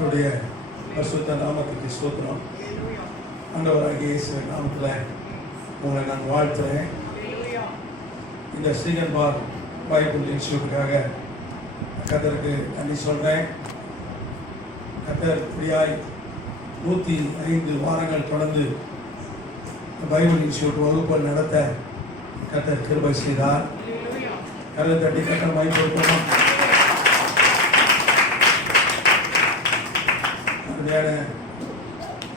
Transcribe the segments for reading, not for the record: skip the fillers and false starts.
கர்த்தருடைய பரிசுத்த நாமத்துக்கு ஸ்தோத்திரம். ஆண்டவராகிய இயேசுவின் நாமத்தில் உங்களை நான் வாழ்த்துறேன். இந்த ஸ்ரீகன் பார் பைபிள் இன்ஸ்டியூட்டுக்காக கர்த்தருக்கு நன்றி சொல்கிறேன். கர்த்தர் இப்படியாய் 105 வாரங்கள் தொடர்ந்து பைபிள் இன்ஸ்டியூட் வகுப்புகள் நடத்த கர்த்தர் கிருபை செய்தார். கருத்தை தட்டி கர்த்தர் மகிமைப்படுத்தணும்.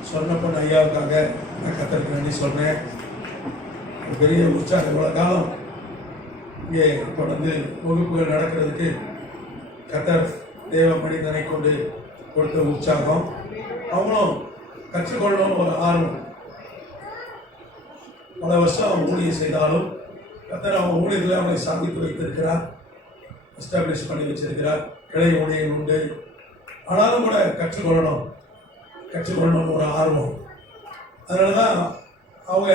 சொன்னப்பன் ஐயாவுக்காக நான் கர்த்தருக்கு நன்றி சொல்கிறேன். பெரிய உற்சாகம். இவ்வளோ காலம் இங்கே தொடர்ந்து வகுப்புகள் நடக்கிறதுக்கு கர்த்தர் தேவ மனிதனை கொண்டு கொடுத்த உற்சாகம். அவங்களும் கற்றுக்கொள்ளணும் ஒரு ஆர்வம். பல வருஷம் அவங்க ஊழியம் செய்தாலும் கர்த்தர் அவங்க ஊழியத்தில் அவங்களை சாதித்து வைத்திருக்கிறார், எஸ்டாப்ளிஷ் பண்ணி வச்சிருக்கிறார். கிளை ஊழியம் உண்டு. ஆனாலும் கூட கற்றுக்கொள்ளணும்னு ஒரு ஆர்வம். அதனால தான் அவங்க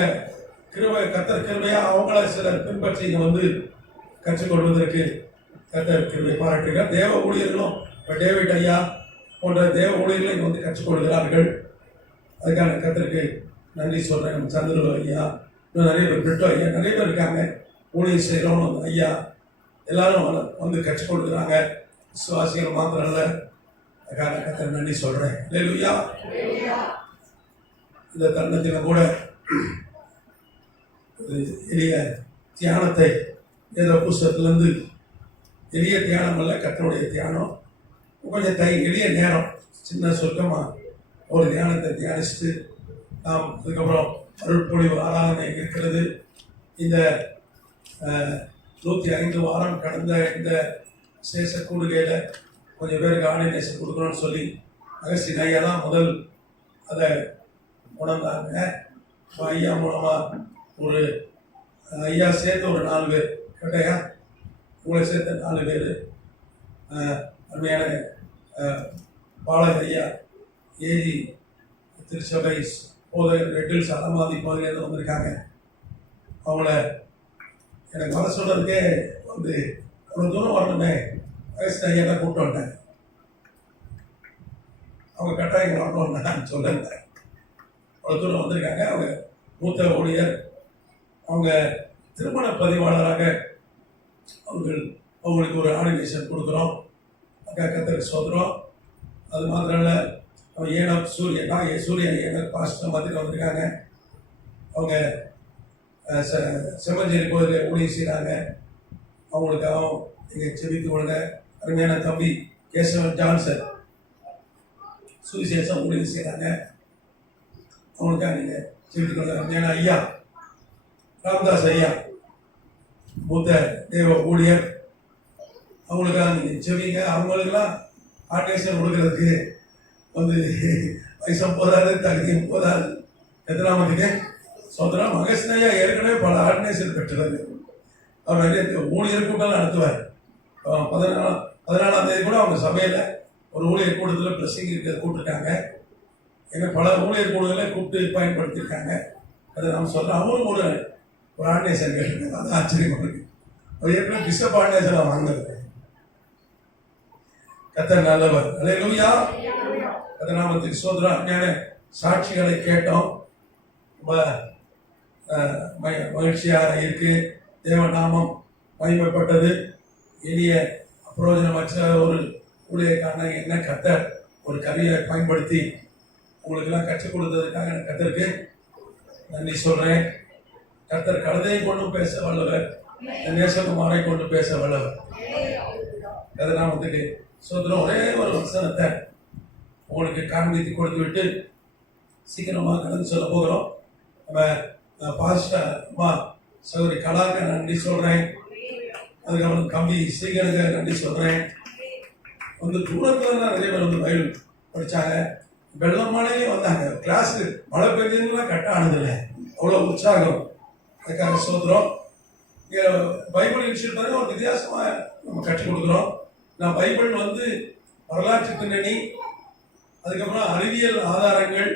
கர்த்தர் கிருபையாக அவங்கள சிலர் பின்பற்றி இங்கே வந்து கற்றுக்கொள்வதற்கு கர்த்தர் கிருபை பாராட்டுகிறார். தேவ ஊழியர்களும் இப்போ டேவிட் ஐயா போன்ற தேவ ஊழியர்களும் இங்கே வந்து கற்றுக்கொள்கிறார்கள். அதுக்கான கர்த்தருக்கு நன்றி சொல்கிறேன். நம்ம சந்திர ஐயா, இன்னும் நிறைய பேர், பிரிட்டோ ஐயா, நிறைய பேர் இருக்காங்க. ஊழியர் செய்கிறவங்க ஐயா எல்லாரும் வந்து கற்றுக்கொள்கிறாங்க. விசுவாசிகள் மாத்திரம் இல்லை, அதுக்காக கர்த்தர் நன்றி சொல்கிறேன். அல்லேலூயா. இந்த தருணத்தில் கூட எளிய தியானத்தை ஏதோ புஸ்தகத்திலேருந்து, எளிய தியானம் அல்ல, கர்த்தருடைய தியானம், கொஞ்சம் எளிய நேரம், சின்ன சுருக்கமாக ஒரு தியானத்தை தியானிச்சுட்டு நாம் அதுக்கப்புறம் அருட்பொழிவு ஆராதனை இருக்கிறது. இந்த 105 வாரம் கடந்த இந்த சேஷ கூடுகையில் கொஞ்சம் பேருக்கு ஆர்டினேஷன் கொடுக்கணும்னு சொல்லி அகஸ்டின் ஐயா தான் முதல் அதை உணர்ந்தாங்க. ஐயா மூலமாக ஒரு ஐயா சேர்த்து ஒரு 4 பேர், கேட்டையா உங்களை சேர்த்த 4 பேர், அருமையான பாலக ஐயா, ஏஜி திருச்சபை போதகர் ரெட்டில் சதமாதி பகுதியிலேருந்து வந்திருக்காங்க. அவங்கள எனக்கு வர சொல்கிறதுக்கே வந்து அவ்வளோ தூரம் வரணுமே, அகஸ்டின் ஐயா தான் கூப்பிட்டு வந்தேன். அவங்க கட்டாயம் வரணும்னு நான் சொல்லியிருந்தேன். அவ்வளோ தூரம் வந்திருக்காங்க. அவங்க மூத்த ஊழியர், அவங்க திருமண பதிவாளராக அவங்களுக்கு ஒரு ஆர்டினேஷன் கொடுக்குறோம். அக்கா கர்த்தருக்கு சோதரம். அது மாத்திரம் இல்லை, அவங்க ஏனக் சூரியன் ஏனக் பாஸ்டர் மாற்றிட்டு வந்திருக்காங்க. அவங்க செம்மஞ்சேரி கோயிலில் ஊழியம் செய்கிறாங்க. அவங்களுக்காகவும் நீங்கள் செபித்து கொள்ளுங்க. அருமையான தம்பி கேசவன் ஜான்சன் சுவிசேஷம் ஊழியம் செய்கிறாங்க. அவங்களுக்காக நீங்கள் செபித்து கொள்ளுங்க. அருமையான ஐயா ராமதாஸ் ஐயா, மூத்த தேவ ஊழியர், அவங்களுக்காக நீங்கள் செவிங்க. அவங்களுக்கெல்லாம் ஆர்டினேஷன் கொடுக்கறதுக்கு வந்து வயசும் போதாது, தகுதியும் போதாது. எத்தனாமத்துக்கு சோதரம். அகஸ்டின் ஐயா ஏற்கனவே பல ஆர்டினேஷன் பெற்றுறாரு. அவர் நிறைய ஊழியர் கூட்டம் நடத்துவார். 14ஆம் தேதி கூட அவங்க சபையில் ஒரு ஊழியர் கூட்டத்தில் பிளஸிங் கூப்பிட்டுருக்காங்க. ஏன்னா பல ஊழியர் கூட்டங்களை கூப்பிட்டு பயன்படுத்தியிருக்காங்க. அதை நம்ம சொல்கிறோம். அவங்களும் ஒரு ஆர்டினேஷன் கேட்டிருக்காங்க. அது ஆச்சரியமாக இருக்கு. அவர் ஏற்கனவே பிஷப் ஆர்டினேஷன் வாங்கினது. கர்த்தர் நல்லவர். அல்லேலூயா. கர்த்தர் நாமத்துக்கு ஸ்தோத்திரம். அருமையான சாட்சிகளை கேட்டோம். ரொம்ப மகிழ்ச்சியாக இருக்கு. தேவ நாமம் மகிமைப்பட்டது. எளிய பிரயோஜனமற்ற ஒரு ஊழியக்கான என்ன கர்த்தர் ஒரு கருவியை பயன்படுத்தி உங்களுக்கெல்லாம் கற்றுக் கொடுத்ததுக்காக கர்த்தருக்கு நன்றி சொல்கிறேன். கர்த்தர் கழுதையை கொண்டு பேச வல்லவர், நேசகுமாரை கொண்டு பேச வல்லவர். கர்த்தர் நாமத்துக்கு சோதரம். ஒரே ஒரு வசனத்தை உங்களுக்கு காண்பித்து கொடுத்து விட்டு சீக்கிரமாக கடந்து சொல்ல போகிறோம். நம்ம பாஸ்டர் அம்மா சகோதரி கலாக்க நன்றி சொல்கிறேன். அதுக்கப்புறம் கம்பி ஸ்ரீகனுக்கு நன்றி சொல்கிறேன். வந்து தூரத்தில் தான் நிறைய பேர் வந்து பைபிள் படித்தாங்க. வெள்ளம் மழையும் வந்தாங்க. கிளாஸு மழை பெஞ்சதுலாம் கட்ட ஆனதில்லை, அவ்வளோ உற்சாகம். அதுக்காக சோதரம். இங்கே பைபிள் இன்ஸ்டியூட் ஒரு வித்தியாசமாக நம்ம கற்றுக் கொடுக்குறோம். நான் பைபிள் வந்து வரலாற்று பின்னணி, அதுக்கப்புறம் அறிவியல் ஆதாரங்கள்,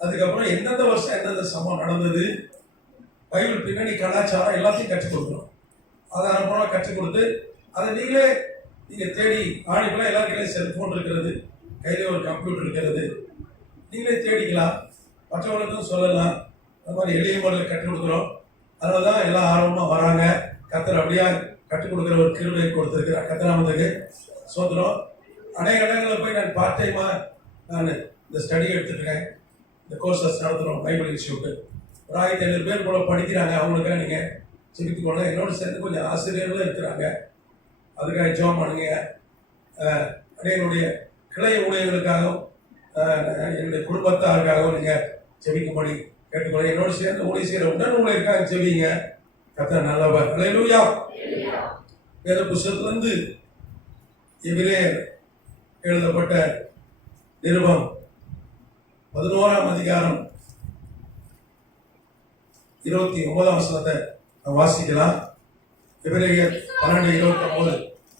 அதுக்கப்புறம் எந்தெந்த வருஷம் எந்தெந்த சம்பவம் நடந்தது, பைபிள் பின்னணி, கலாச்சாரம் எல்லாத்தையும் கற்றுக் கொடுக்குறோம். ஆதாரமாக கற்றுக் கொடுத்து அதை நீங்கள் தேடி ஆணிப்பெல்லாம் எல்லாருக்கையும் செல்ஃபோன் இருக்கிறது. கையில ஒரு கம்ப்யூட்டர் இருக்கிறது. நீங்களே தேடிக்கலாம், மற்றவங்களுக்கும் சொல்லலாம். அந்த மாதிரி எளிய முறையில் கற்றுக் கொடுக்குறோம். அதனால தான் எல்லாம் ஆர்வமாக வராங்க. கர்த்தர் அப்படியா கற்றுக் கொடுக்குற ஒரு கிருபை கொடுத்துருக்கிறார். கர்த்தராமத்துக்கு சோதரம். அநேக இடங்களில் போய் நான் பார்ட் டைமாக நான் இந்த ஸ்டடி எடுத்துருக்கேன். இந்த கோர்சஸ் நடத்துகிறோம். பைபிள் இன்ஸ்டியூட்டு ஒரு 1500 பேர் போல படிக்கிறாங்க. அவங்களுக்காக நீங்கள் ஜெபித்துக் கொள்ள. என்னோட சேர்ந்து கொஞ்சம் ஆசிரியர்களும் இருக்கிறாங்க. அதுக்காக ஜெபம் பண்ணுங்க. அநேகருடைய கிளை ஊழியர்களுக்காகவும் என்னுடைய குடும்பத்தாருக்காகவும் நீங்கள் ஜெபிக்கும்படி கேட்டுக்கொள்ள. என்னோட சேர்ந்து ஊழிய செய்கிற உடன் ஊழியருக்காக ஜெபிங்க. கர்த்தர் நல்லவர். அல்லேலூயா. வேத புஸ்தகத்திலிருந்து எபிரேயர் எழுதப்பட்ட நிருபம் 11ஆம் அதிகாரம் 29ஆம் வசனத்தை நாம் வாசிக்கலாம். எபிரேயர் 12:29.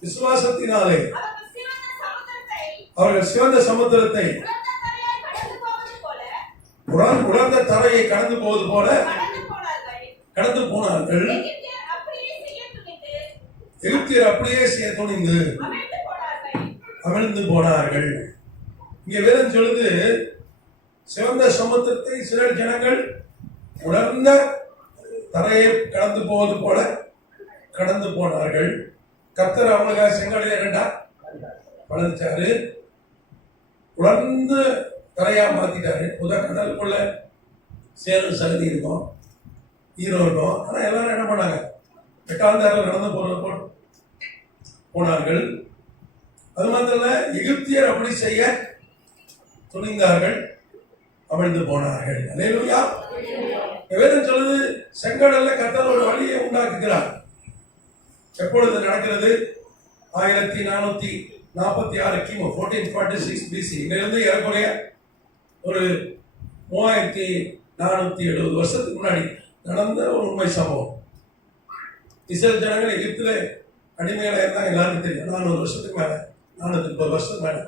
விசுவாசத்தினாலே அவர்கள் சிவந்த சமுத்திரத்தை உலர்ந்த தரையை கடந்து போவது போல கடந்து போனார்கள். எகிப்தியர் அப்படியே செய்ய துணிந்து அமிழ்ந்து போனார்கள். இங்க வேதம் சொல்லுது, சிவந்த சமுத்திரத்தை சில ஜனங்கள் உலர்ந்த தரையை கடந்து போவது போல கடந்து போனார்கள். கர்த்தர் அவங்களுக்காக செங்கடலை இரண்டா வளர்ச்சாரு, உலர்ந்து தரையா மாத்திட்டாரு. கடலுக்குள்ள சேரும் சகதி இருக்கும், ஈரம் இருக்கும். ஆனா எல்லாரும் என்ன பண்ணாங்க, எட்டாந்தாரில் நடந்து போனார்கள். அது மாத்திரம் எகிப்தியர் அப்படி செய்ய துணிந்தார்கள், அமிழ்ந்து போனார்கள். அல்லேலூயா. வேதம் சொல்லுது, செங்கடல்ல கர்த்தர் ஒரு வழியை உண்டாக்குகிறார். எப்பொழுது நடக்கிறது? 1446 கிமு 1446 BC. இங்கிருந்து ஏறக்குறைய ஒரு 3470 வருஷத்துக்கு முன்னாடி நடந்த ஒரு உண்மை சம்பவம். இஸ்ரேல் ஜனங்கள் எகிப்திலே அடிமையில இருந்தாங்க. எல்லாருக்கும் தெரியும். 400 வருஷத்துக்கு மேல, 430 வருஷத்துக்கு மேல.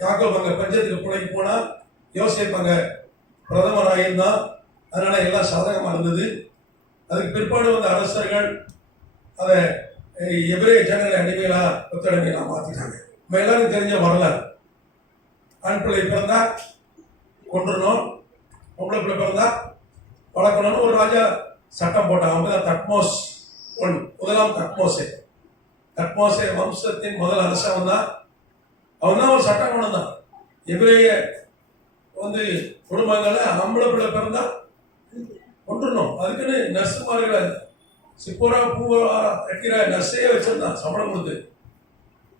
யாக்கோபு அங்க பஞ்சத்துக்கு புழைக்கு போனா, யோசேப்பு அங்க பிரதமராக இருந்தான். அதனால எல்லாம் சாதகமா இருந்தது. அதுக்கு பிற்பாடு வந்த அரசர்கள் அதை எபிரேய ஜனங்களை அடிமையிலா ஒத்தடிமையிலா மாத்திட்டாங்க. நம்ம எல்லாரும் தெரிஞ்ச வரலாறு. ஆண் பிள்ளை பிறந்தா கொன்றணும், பொம்பளை பிள்ளை பிறந்தா வளர்க்கணும்னு ஒரு ராஜா சட்டம் போட்டான். அவங்க தான் தட்மோஸ் ஒன், முதலாம் தட்மோசே. தட்மோசே வம்சத்தின் முதல் அரசன் தான். அவன் தான் ஒரு சட்டம் கொண்டு தான், எபிரேய குடும்பங்கள்ல ஆம்பளை பிள்ளை பிறந்தா கொன்றணும். அதுக்குன்னு நர்சுமார்களை சிப்போரா பூவா வைக்கிற நர்ஸையே வச்சிருந்தான் சம்பளம் கொடுத்து.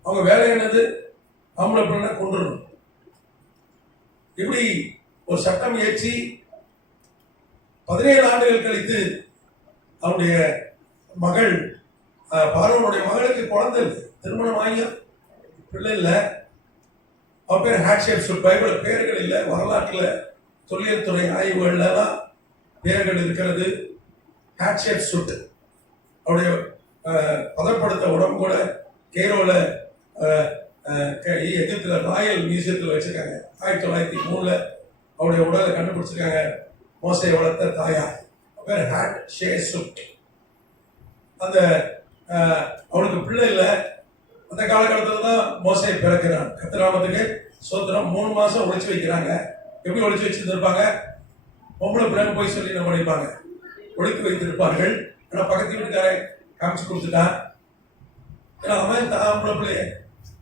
அவங்க வேலை என்னது? ஆம்பளை பிள்ளை கொன்றணும். இப்படி ஒரு சட்டம் ஏற்றி 17 ஆண்டுகள் கழித்து அவனுடைய மகள் பார்வோனுடைய மகளுக்கு குழந்தை திருமணம் ஆகிய பிள்ளை இல்லை. அவ பேர் ஹேட்ஷேப்சுட். பைபிள் பேர்கள் இல்லை, வரலாற்றில் தொல்லியல் துறை ஆய்வுகள்லாம் பேர்கள் இருக்கிறது. ஹேட்ஷேப்சுட் அவருடைய பதப்படுத்த உடம்பு கூட கெய்ரோல எகிப்துல ராயல் மியூசியத்தில் வச்சிருக்காங்க. 1903 அவருடைய உடலை கண்டுபிடிச்சிருக்காங்க. மோசையை வளர்த்த தாயார் பேர் ஹேட்ஷேப்சுட். அந்த அவனுக்கு பிள்ளை இல்லை. அந்த காலகட்டத்தில் தான் மோசை பிறக்கிறான். கர்த்தராமத்துக்கு சோத்திரம். 3 மாசம் ஒழிச்சு வைக்கிறாங்க. எப்படி ஒழிச்சு வச்சிருந்திருப்பாங்க? பொம்பளை பிள்ளைங்க போய் சொல்லி நம்ம நினைப்பாங்க, ஒழித்து வைத்திருப்பார்கள். ஆனா பக்கத்து வீட்டுக்காரன் காமிச்சு கொடுத்துட்டான். ஏன்னா அவன் ஆம்பளை பிள்ளைய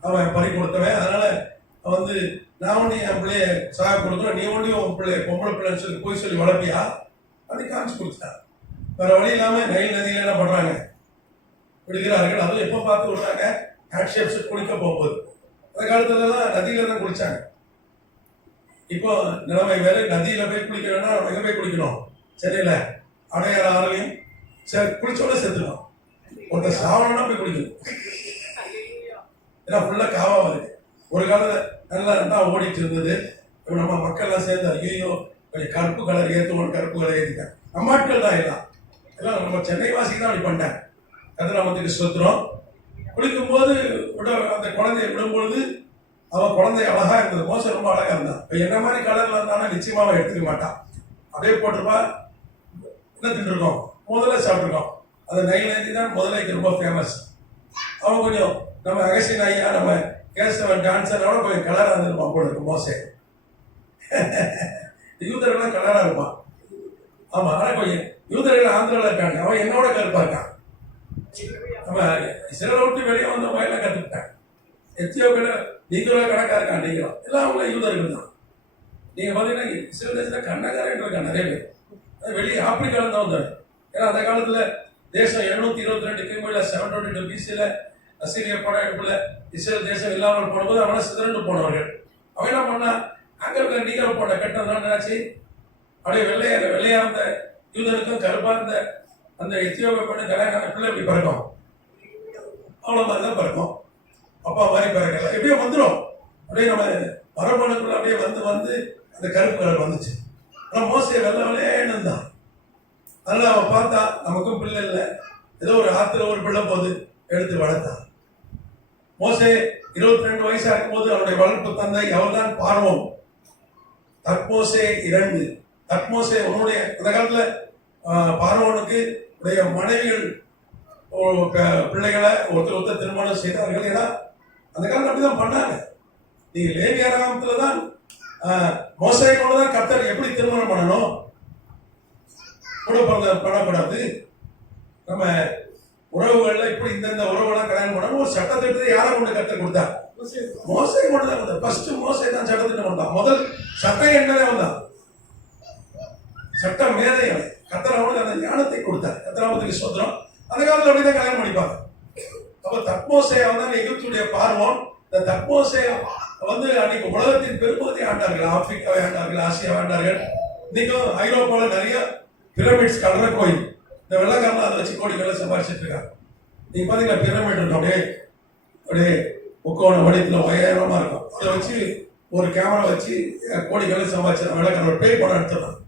அவன் பறி கொடுத்தவன். அதனால அவன் நான் ஒண்ணு என் பிள்ளைய சாக கொடுக்குறேன், நீ ஒண்ணு உன் பிள்ளைய பொம்பளை பிள்ளைன்னு சொல்லி போய் சொல்லி வளர்ப்பியா அப்படி காமிச்சு கொடுத்துட்டான். வேற வழி இல்லாம நைல் நதியில என்ன பண்றாங்க, குடிக்கிறார்கள். அதுவும் எப்போ பார்த்து விடுறாங்க? ஹேட்ஷேப்ஸ் குளிக்க போகும்போது. அந்த காலத்துலலாம் நதியில தான் குளிச்சாங்க. இப்போ நிலைமை வேற. நதியில போய் குளிக்கணும்னா எங்க போய் குளிக்கணும்? சென்னையில அடையாறு ஆறுலையும் குளிச்சோட செத்துடும். ஒருத்தர் சாவணும்னா போய் குளிக்கணும். ஏன்னா ஃபுல்லா காவா இருக்கு. ஒரு காலத்துல நல்லா ஓடிட்டு இருந்தது. இப்போ நம்ம மக்கள்லாம் சேர்ந்து ஐயோ கொஞ்சம் கருப்பு கலர் ஏற்றுவோம், கருப்பு கலர் ஏற்றிட்டாங்க. நம்ம ஆட்கள் தான் எல்லாம் நம்ம சென்னை வாசிக்கு தான் அப்படி பண்ணிட்டாங்க. கதிராமத்துக்கு சுத்திரம். குளிக்கும் போது அந்த குழந்தைய விடும்பொழுது அவன் குழந்தை அழகா இருந்தது. மோசம் ரொம்ப அழகா இருந்தான். இப்போ என்ன மாதிரி கலர்ல இருந்தாலும் நிச்சயமாக எடுத்துக்க மாட்டான். அப்படியே போட்டிருப்பா. என்ன தின்றுருக்கோம்? முதல்ல சாப்பிட்டுருக்கோம். அந்த நெய் நந்தி தான் முதலைக்கு ரொம்ப ஃபேமஸ். அவன் கொஞ்சம் நம்ம அகசி நாயா நம்ம கேசவன் டான்ஸரோட கொஞ்சம் கலராக இருந்திருப்பான் போல இருக்கு மோசே. யூதர்கள்லாம் கலராக இருப்பான். ஆமா, ஆனால் கொஞ்சம் யூதர்கள் ஆந்திராவில் இருக்காங்க, அவன் என்னோட கருப்பா இருக்கான். நம்ம இஸ்ரேலை விட்டு வெளியே வந்த வயலாம் கற்றுக்கிட்டாங்க. எத்தியோப்பியில் நீங்களும் கணக்காக இருக்கான், நீங்களும் எல்லாம் அவங்கள யூதர்கள் தான். நீங்கள் பார்த்தீங்கன்னா இஸ்ரேல் தேசத்தில் கண்ணக்காரன் இருக்காங்க நிறைய பேர். அது வெளியே ஆப்பிரிக்காவில் தான் வந்தார். ஏன்னா அந்த காலத்தில் தேசம் 722 கிமு 722 பிசியில் அசிரிய படையெடுப்புல இஸ்ரேல் தேசம் இல்லாமல் போனபோது அவனை சிதறண்டு போனவர்கள். அவன் என்ன பண்ணா, அங்க இருக்கிற நீங்க போன கட்டம் தான் என்னாச்சு, அப்படியே வெள்ளையா இருந்த யூதனுக்கும் கருப்பா இருந்த அந்த எத்தியோப்பிய பெண்ணு கல்யாண பிள்ளை இப்படி பிறக்கும். அவ்வளோ மாதிரி தான் பிறக்கும். அப்பா மாதிரி பிறக்கல, எப்படியோ வந்துடும். அப்படியே நம்ம மரபணுக்குள்ள அப்படியே வந்து அந்த கருப்பு கலர் வந்துச்சு. ஆனால் மோசே வெள்ளைன்னு இருந்தான். அதனால அவன் பார்த்தா நமக்கும் பிள்ளை இல்லை, ஏதோ ஒரு ஆத்துல ஒரு பிள்ளை போது எடுத்து வளர்த்தான். மோசே 22 வயசா இருக்கும்போது அவருடைய வளர்ப்பு தந்தை அவர்தான் பார்வோன். தத்மோசே 2. தத்மோசே உன்னுடைய அந்த காலத்துல பார்வோனுக்கு உடைய மனைவிகள் பிள்ளைகளை ஒருத்தர் திருமணம் செய்தார்கள். ஏன்னா அந்த காலத்துல அப்படிதான் பண்ணாங்க. நீங்க லேவியராகமத்துல தான் மோசையை கொண்டுதான் கர்த்தர் எப்படி திருமணம் பண்ணணும் கூட பண்ணக்கூடாது. நம்ம உறவுகள்ல இப்படி இந்த உறவுலாம் கல்யாணம் பண்ணணும் ஒரு சட்டத்திட்டத்தை யாரை கொண்டு கற்றுக் கொடுத்தார்? மோசை கொண்டு தான் வந்தார். ஃபர்ஸ்ட் மோசை தான் சட்டத்திட்டம் வந்தான். முதல் சட்டம் என்னவே வந்தான், சட்டம் மேதை. கர்த்தர் அவனுக்கு அந்த ஞானத்தை கொடுத்தார். கர்த்தராமத்துக்கு ஸ்தோத்திரம். அந்த காலத்தில் அப்படிதான் கல்யாணம் பண்ணிப்பாங்க. அப்ப தத்மோசே வந்து எகிப்துடைய பார்வோன். இந்த தத்மோசே வந்து அன்னைக்கு உலகத்தின் பெரும்பகுதி ஆண்டார்கள். ஆப்பிரிக்காவை ஆண்டார்கள், ஆசியாவை ஆண்டார்கள். இன்னைக்கும் ஐரோப்பாவில் நிறைய பிரமிட்ஸ் கலர கோயில், இந்த வெள்ளக்காரன் அதை வச்சு கோடிகளை சம்பாதிச்சிட்டு இருக்காங்க. நீங்க பாத்தீங்கன்னா பிரமிட் இருக்கும், அப்படியே முக்கோண வடிவத்தில் உயரமா இருக்கும். அதை வச்சு ஒரு கேமரா வச்சு கோடிகளை சம்பாதிச்சிடலாம். வெள்ளக்காரன் பேய் படம் எடுத்துடலாம்,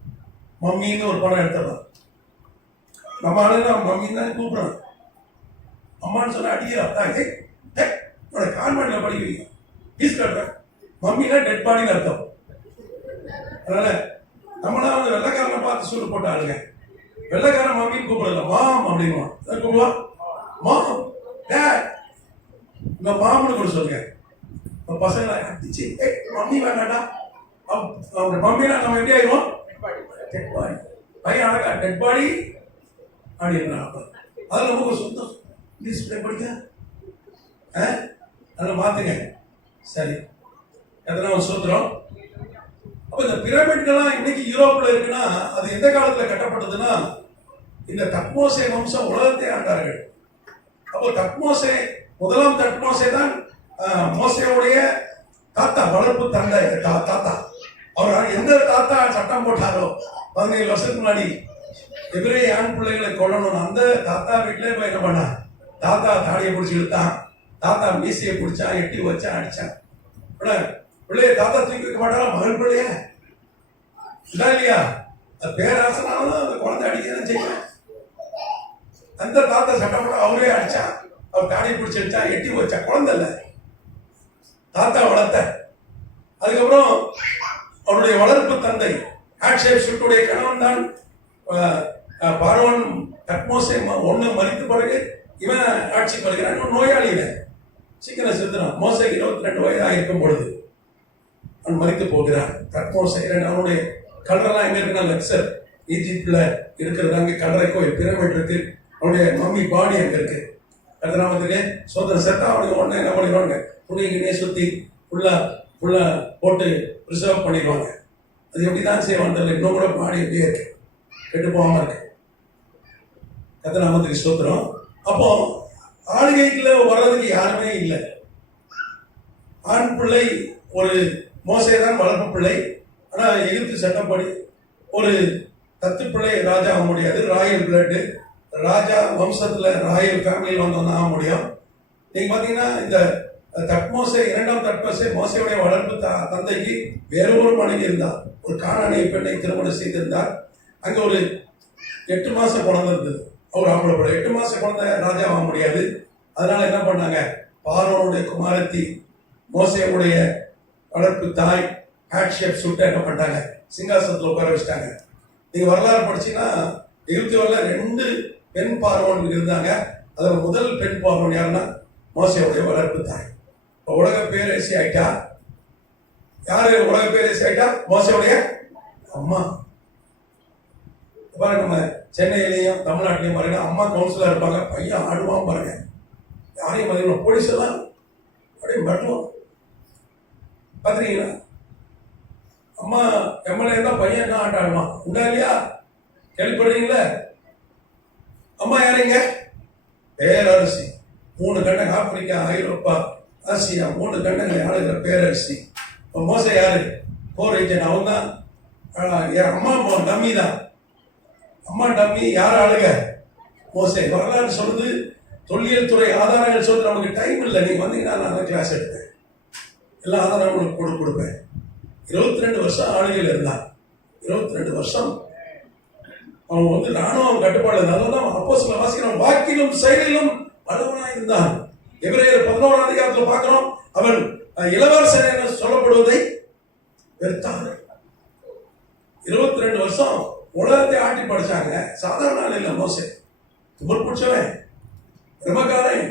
மம்மின்னு ஒரு படம் எடுத்துடலாம். நம்ம ஆளுங்க மம்மின்னு தான் கூப்பிடுறான். அம்மான்னு சொன்னா அடிக்கிறான், கான்வென்ட்ல படிக்கிறீங்க ஃபீஸ் கட்டுறேன். மம்மினா டெட் பாடின்னு அர்த்தம். அதனால நம்மளாம் வந்து வெள்ளக்காரனை பார்த்து சொல்லு போட்டாளுங்க. வெள்ளக்காரன் மம்மின்னு கூப்பிடல, மாம் அப்படின்வான். கூப்பிடுவான் மாம், டேட், இந்த மாம்னு கூட சொல்லுங்க. பசங்களை அடிச்சு மம்மி வேண்டாடா, அவங்க மம்மினா நம்ம எப்படி ஆயிடுவோம்? Dead body. பையன் அழகா டெட் பாடி அப்படின்றான். அதில் நமக்கு சொந்தம் இங்கிலீஷ் படிக்க அதில் மாத்துங்க. சரி, எத்தனை சூத்திரம். அப்ப இந்த பிரமிட்கள்லாம் இன்னைக்கு யூரோப்ல இருக்குன்னா அது எந்த காலத்துல கட்டப்பட்டதுன்னா இந்த தத்மோசே வம்சம் உலகத்தை ஆண்டார்கள். அப்போ தத்மோசே, முதலாம் தத்மோசே தான் மோசேவுடைய தாத்தா, வளர்ப்பு தந்தை தாத்தா. அவர் எந்த தாத்தா சட்டம் போட்டாரோ 17 வருஷத்துக்கு முன்னாடி எபிரேய ஆண் பிள்ளைகளை கொல்லணும், அந்த தாத்தா வீட்டிலே போய் என்ன பண்ணா, தாத்தா தாடியை பிடிச்சி இழுத்தான், தாத்தா மீசையை பிடிச்சான், எட்டி வச்சான், அடிச்சான். பிள்ளைய தாத்தா தூக்கி வைக்க மாட்டாரா? மகன் பிள்ளைய இல்லையா? பேராசனாலும் அந்த குழந்தை அடிக்கதான் செய்யும். அந்த தாத்தா சட்டம் போட அவரே அடிச்சான், அவர் தாடியை பிடிச்சி அடிச்சான், எட்டி வச்சான். குழந்தை இல்ல, தாத்தா வளர்த்த. அதுக்கப்புறம் அவருடைய வளர்ப்பு தந்தை ஹாட்ஷேப்சுடைய கணவன் தான் பார்வோன். தத்மோசே 1 மரித்த பிறகு இவன் ஆட்சிக்கு வருகிறான். இவன் நோயாளியில சீக்கிரம் செத்துறான். மோசேக்கு 22 வயதாக இருக்கும் பொழுது அவன் மரித்து போகிறான். தத்மோசே அவனுடைய கல்லறைலாம் எங்க இருக்குன்னா லக்சர் ஈஜிப்ட்ல இருக்கிறது. அங்கே கல்லறை கோயில் பிரமிட் இருக்கு. அவனுடைய மம்மி பாடி அங்க இருக்கு. கதிராமத்துக்கு சோதனை செத்தா அவனுக்கு உடனே என்ன பண்ணிடுவாங்க, துணிகினே சுத்தி ஃபுல்லா போட்டு ப்ரிசர்வ் பண்ணிடுவாங்க. அது எப்படிதான் செய்வாங்க, இன்னும் கூட பாடி எப்படியே இருக்கு, கெட்டு போகாம இருக்கு. கதிராமத்துக்கு சோத்திரம். அப்போ ஆளுகைக்குள்ள வர்றதுக்கு யாருமே இல்லை. ஆண் பிள்ளை ஒரு மோசே தான் வளர்ப்பு பிள்ளை. ஆனா எகிப்து சட்டப்படி ஒரு தத்து பிள்ளை ராஜா ஆக முடியாது. ராயல் பிளட், ராஜா வம்சத்துல ராயல் ஃபேமிலியில் வந்தவங்க ஆக முடியும். நீங்க பாத்தீங்கன்னா இந்த தத்மோசே, 2ஆம் தத்மோசே மோசையுடைய வளர்ப்பு தந்தைக்கு வேற ஒரு மனைவி இருந்தார். ஒரு கானானிய பெண்ணை திருமணம் செய்திருந்தார். அங்க ஒரு 8 மாசம் குழந்தை இருந்தது. அவர் ஆம்பளை பிள்ளை. 8 மாசம் குழந்தை ராஜா ஆக முடியாது. அதனால என்ன பண்ணாங்க, பார்வோனுடைய குமாரத்தி மோசேவுடைய வளர்ப்பு தாய் ஹாட்ஷேப்சுட்டை என்ன பண்ணிட்டாங்க, சிங்காசனத்தில் உட்கார வச்சுட்டாங்க. நீங்க வரலாறு படிச்சீங்கன்னா எகிப்து வரல 2 பெண் பார்வோன் இருந்தாங்க. அதில் முதல் பெண் பார்வோன் யாருன்னா மோசேவுடைய வளர்ப்பு தாய். உலக பேரரசி ஆயிட்டா. யாரு உலக பேரரசி ஆயிட்டா? மோசையுடைய அம்மா. பாருங்க, நம்ம சென்னையிலையும் தமிழ்நாட்டிலையும் பாருங்க, அம்மா கவுன்சிலர் இருப்பாங்க, பையன் ஆடுவான் பாருங்க. யாரையும் பாத்தீங்கன்னா போலீஸ் எல்லாம் அப்படியே மட்டும் பாத்துறீங்களா? அம்மா எம்எல்ஏ தான் பையன் என்ன ஆட்டம் ஆடுவான், உண்டா இல்லையா? கேள்விப்படுறீங்களா? அம்மா யாருங்க? பேரரசி. 3 கண்டங்கள், ஆப்பிரிக்கா, ஐரோப்பா, ஆசியா, 3 கண்டங்களை ஆளுகிற பேரரசி. மோசை யாரு? போரேஜன். அவன் தான் என் அம்மா டம்மி தான். அம்மா டம்மி. யார் ஆளுக? மோசை. வரலாறு சொல்லுது, தொல்லியல் துறை ஆதாரங்கள் சொல்லுது. நமக்கு டைம் இல்லை, நீங்க வந்தீங்கன்னா நான் கிளாஸ் எடுப்பேன், எல்லா ஆதாரங்களும் உங்களுக்கு கொடுப்பேன். 22 வருஷம் ஆளுகையில் இருந்தான். 22 வருஷம் அவன் வந்து ராணுவம் கட்டுப்பாடு. அதனாலதான் அப்போஸ்தலர் வாசிக்கிறோம், வாக்கிலும் செயலிலும் வல்லவனாய் இருந்தான். எபிரேயர் 11ஆம் அதிகாரத்தில் பார்க்கிறோம், அவன் இளவரசன் என சொல்லப்படுவதை வெறுத்தான். 22 வருஷம் உலகத்தை ஆட்டி படிச்சாங்க. சாதாரண ஆள் இல்லை மோசே. துபர் பிடிச்சவன், பிரமக்காரன்,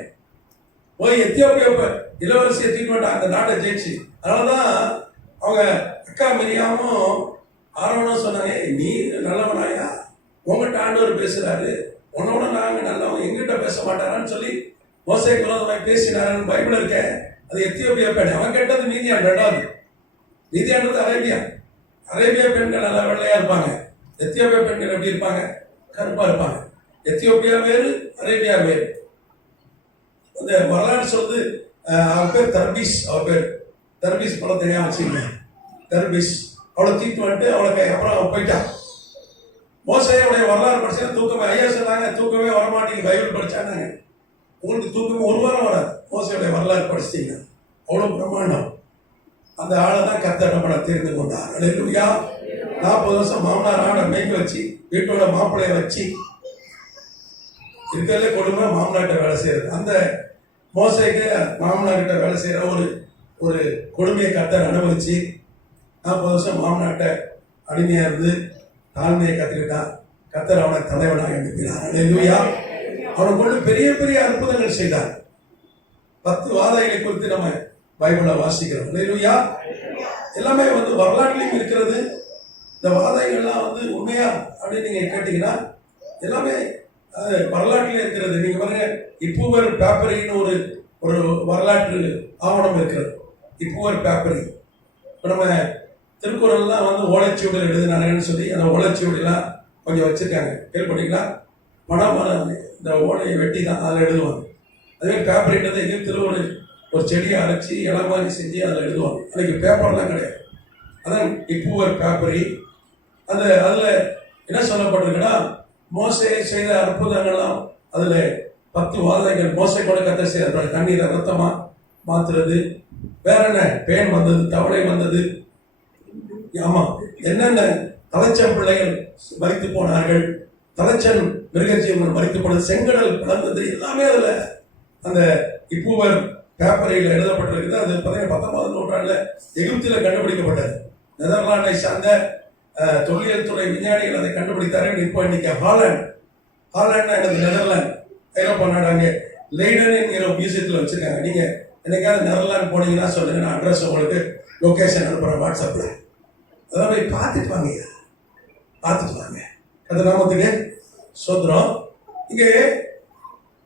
போய் எத்தியோப்பியா இளவரசியை தூக்கிட்டு வந்தான், அந்த நாட்டை ஜெயிச்சு. அதனாலதான் அவங்க அக்கா மிரியாமும் ஆரோனும் சொன்னாங்க, நீ நல்லவனாயா, உங்ககிட்ட ஆண்டவர் பேசுறாரு, உன்னோட நாங்க நல்லவன், எங்கிட்ட பேச மாட்டாரான்னு சொல்லி மோசேக்கு விரோதமாய் பேசினாருன்னு பைபிள் இருக்க. அது எத்தியோப்பியா பெண். அவன் கேட்டது மீதியான். 2வது மீதியான்றது அரேபியா. அரேபியா பெண்கள் நல்லா வெள்ளையா இருப்பாங்க. எத்தியோப்பியா பெண்கள் எப்படி இருப்பாங்க? கருப்பா இருப்பாங்க. எத்தியோப்பியா வேறு, அரேபியா வேறு. அந்த வரலாறு சொல்லுது, அவன் பேர் தர்பீஸ். அவ பேர் தர்பீஸ். பல தெரியாம வச்சுக்கேன். தர்பீஸ். அவளை தீட்டு வந்துட்டு அவளுக்கு அப்புறம் அவன் போயிட்டான். மோசையோடைய வரலாறு படிச்சா தூக்கமே, ஐயா சொன்னாங்க தூக்கமே வரமாட்டேங்க பைபிள் படிச்சாங்க. உங்களுக்கு தூக்கமே ஒரு வாரம் வராது மோசையோடைய வரலாறு படிச்சிட்டீங்க. அவ்வளவு பிரமாண்டம். அந்த ஆளை தான் கர்த்தர் நம்மளை தெரிந்து கொண்டார். அல்லேலூயா. 40 வருஷம் மாமனார் ஆடை மேய்க்க வச்சு, வீட்டோட மாப்பிள்ளைய வச்சு, இருக்கிறதுல கொடுமை மாமனார்கிட்ட வேலை செய்யறது. அந்த மோசைக்கு மாமனார்கிட்ட வேலை செய்யற ஒரு கொடுமையை கர்த்தர் அனுபவிச்சு 40 வருஷம் மாமனார்கிட்ட அடிமையா இருந்து தாழ்மையை கத்துக்கிட்டான். கர்த்தர் அவனை தலைவனாக அனுப்பினார். அல்லேலூயா. அவனை கொண்டு பெரிய பெரிய அற்புதங்கள் செய்தார். 10 வாதைகளை குறித்து நம்ம பைபிளை வாசிக்கிறோம். அல்லேலூயா. எல்லாமே வந்து வரலாற்றிலையும் இருக்கிறது. இந்த வாதைகள்லாம் வந்து உண்மையா அப்படின்னு நீங்க கேட்டீங்கன்னா எல்லாமே வரலாற்றிலே இருக்கிறது. நீங்க பாருங்க, இப்பூவர் பேப்பரின்னு ஒரு வரலாற்று ஆவணம் இருக்கிறது. இப்பூவர் பேப்பரி. இப்போ நம்ம திருக்குறள்லாம் வந்து ஓலைச்சுவடில் எழுதினாங்கன்னு சொல்லி அந்த ஓலைச்சுவடிலாம் கொஞ்சம் வச்சிருக்காங்க. கேள்விப்பட்டீங்களா? பணம் இந்த ஓலையை வெட்டி தான் அதில் எழுதுவாங்க. அதே பேப்பர்ன்றது எகிப்தில் ஒரு செடியை அரைச்சி இலை மாதிரி செஞ்சு அதில் எழுதுவாங்க. அன்றைக்கி பேப்பர்லாம் கிடையாது. அதான் இப்பூவர் பேப்பரி. அதில் என்ன சொல்லப்பட்டிருக்குன்னா, மோசே செய்த அற்புதங்கள்லாம் அதில் 10 வாதைகள். மோசை கூட கர்த்தர் செய்தார். தண்ணீரை ரத்தமாக மாற்றுறது, வேற என்ன, பேன் வந்தது, தவளை வந்தது, ஆமா என்னென்ன தலைச்சன் பிள்ளைகள் மரித்து போனார்கள், தலைச்சன் மிருகஜீவன் மரித்து போனது, செங்கடல் பிளந்தது, எல்லாமே அதுல அந்த இப்பூவர் பேப்பரில் எழுதப்பட்டிருக்குது. அது 19ஆம் நூற்றாண்டுல எகிப்தில் கண்டுபிடிக்கப்பட்டது. நெதர்லாண்டை சார்ந்த தொல்லியல் துறை விஞ்ஞானிகள் அதை கண்டுபிடித்தார்கள். இப்போ இன்னைக்கு ஹாலண்ட் எனது நெதர்லாந்து ஐரோப்பா நாடு, அங்கே லெய்டன் என்கிற மியூசியத்தில் வச்சிருக்காங்க. நீங்க என்னைக்காவது நெதர்லாந்து போனீங்கன்னா சொல்லுங்க, நான் அட்ரஸ் உங்களுக்கு லொகேஷன் அனுப்புறேன் வாட்ஸ்அப்ல. அதெல்லாம் போய் பார்த்துட்டு வாங்க, பார்த்துட்டு வாங்க. அந்த நாமத்துக்கு சோதரம். இங்கே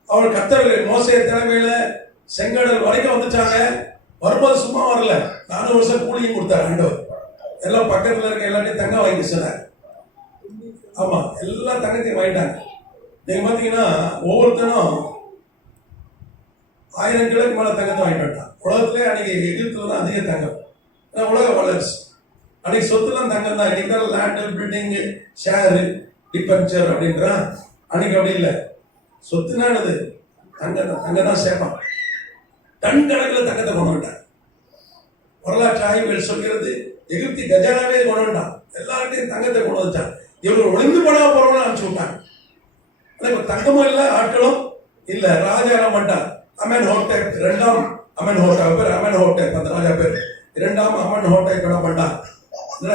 அவர் கர்த்தர் மோசே தலைமையில செங்கடல் வரைக்கும் வந்துட்டாங்க. வரும்போது சும்மா வரல, 4 வருஷம் கூலியும் கொடுத்தாரு ஆண்டவர். எல்லாம் பக்கத்துல இருக்க எல்லாத்தையும் தங்கம் வாங்கி சொன்னார். ஆமா, எல்லாம் தங்கத்தையும் வாங்கிட்டாங்க. நீங்க பாத்தீங்கன்னா ஒவ்வொருத்தனும் 1000 கிலோக்கு மேல தங்கத்தை வாங்கிட்டு வந்துட்டான். உலகத்திலே அன்னைக்கு எகிப்துல தான் அதிக தங்கம். உலக வளர்ச்சி. அன்னைக்கு சொத்துலாம் தங்கம் தான். இன்னைக்கு தான் லேண்டு, பில்டிங்கு, ஷேரு, டிபென்ச்சர் அப்படின்றான். அன்னைக்கு அப்படி இல்லை. சொத்துனா என்னது? தங்கம் தான். தங்கம் தான் சேர்ப்பான். டன் கணக்கில் தங்கத்தை கொண்டு வந்துட்டான். வரலாற்று ஆய்வுகள் சொல்கிறது, எகிப்தி கஜானாவே கொண்டு வந்துட்டான். எல்லார்ட்டையும் தங்கத்தை கொண்டு வந்துட்டான். இவர்கள் ஒளிந்து போனா போறவங்களும் அனுப்பிச்சு விட்டாங்க. தங்கமும் இல்லை, ஆட்களும் இல்லை. ராஜா மாட்டான். அமன் ஹோட்டேப், 2ஆம் அமன் ஹோட்டேப் பேர், அமன் ஹோட்டேப் அந்த ராஜா பேர். 2ஆம் அமன் ஹோட்டேப் என்ன பண்ணான்?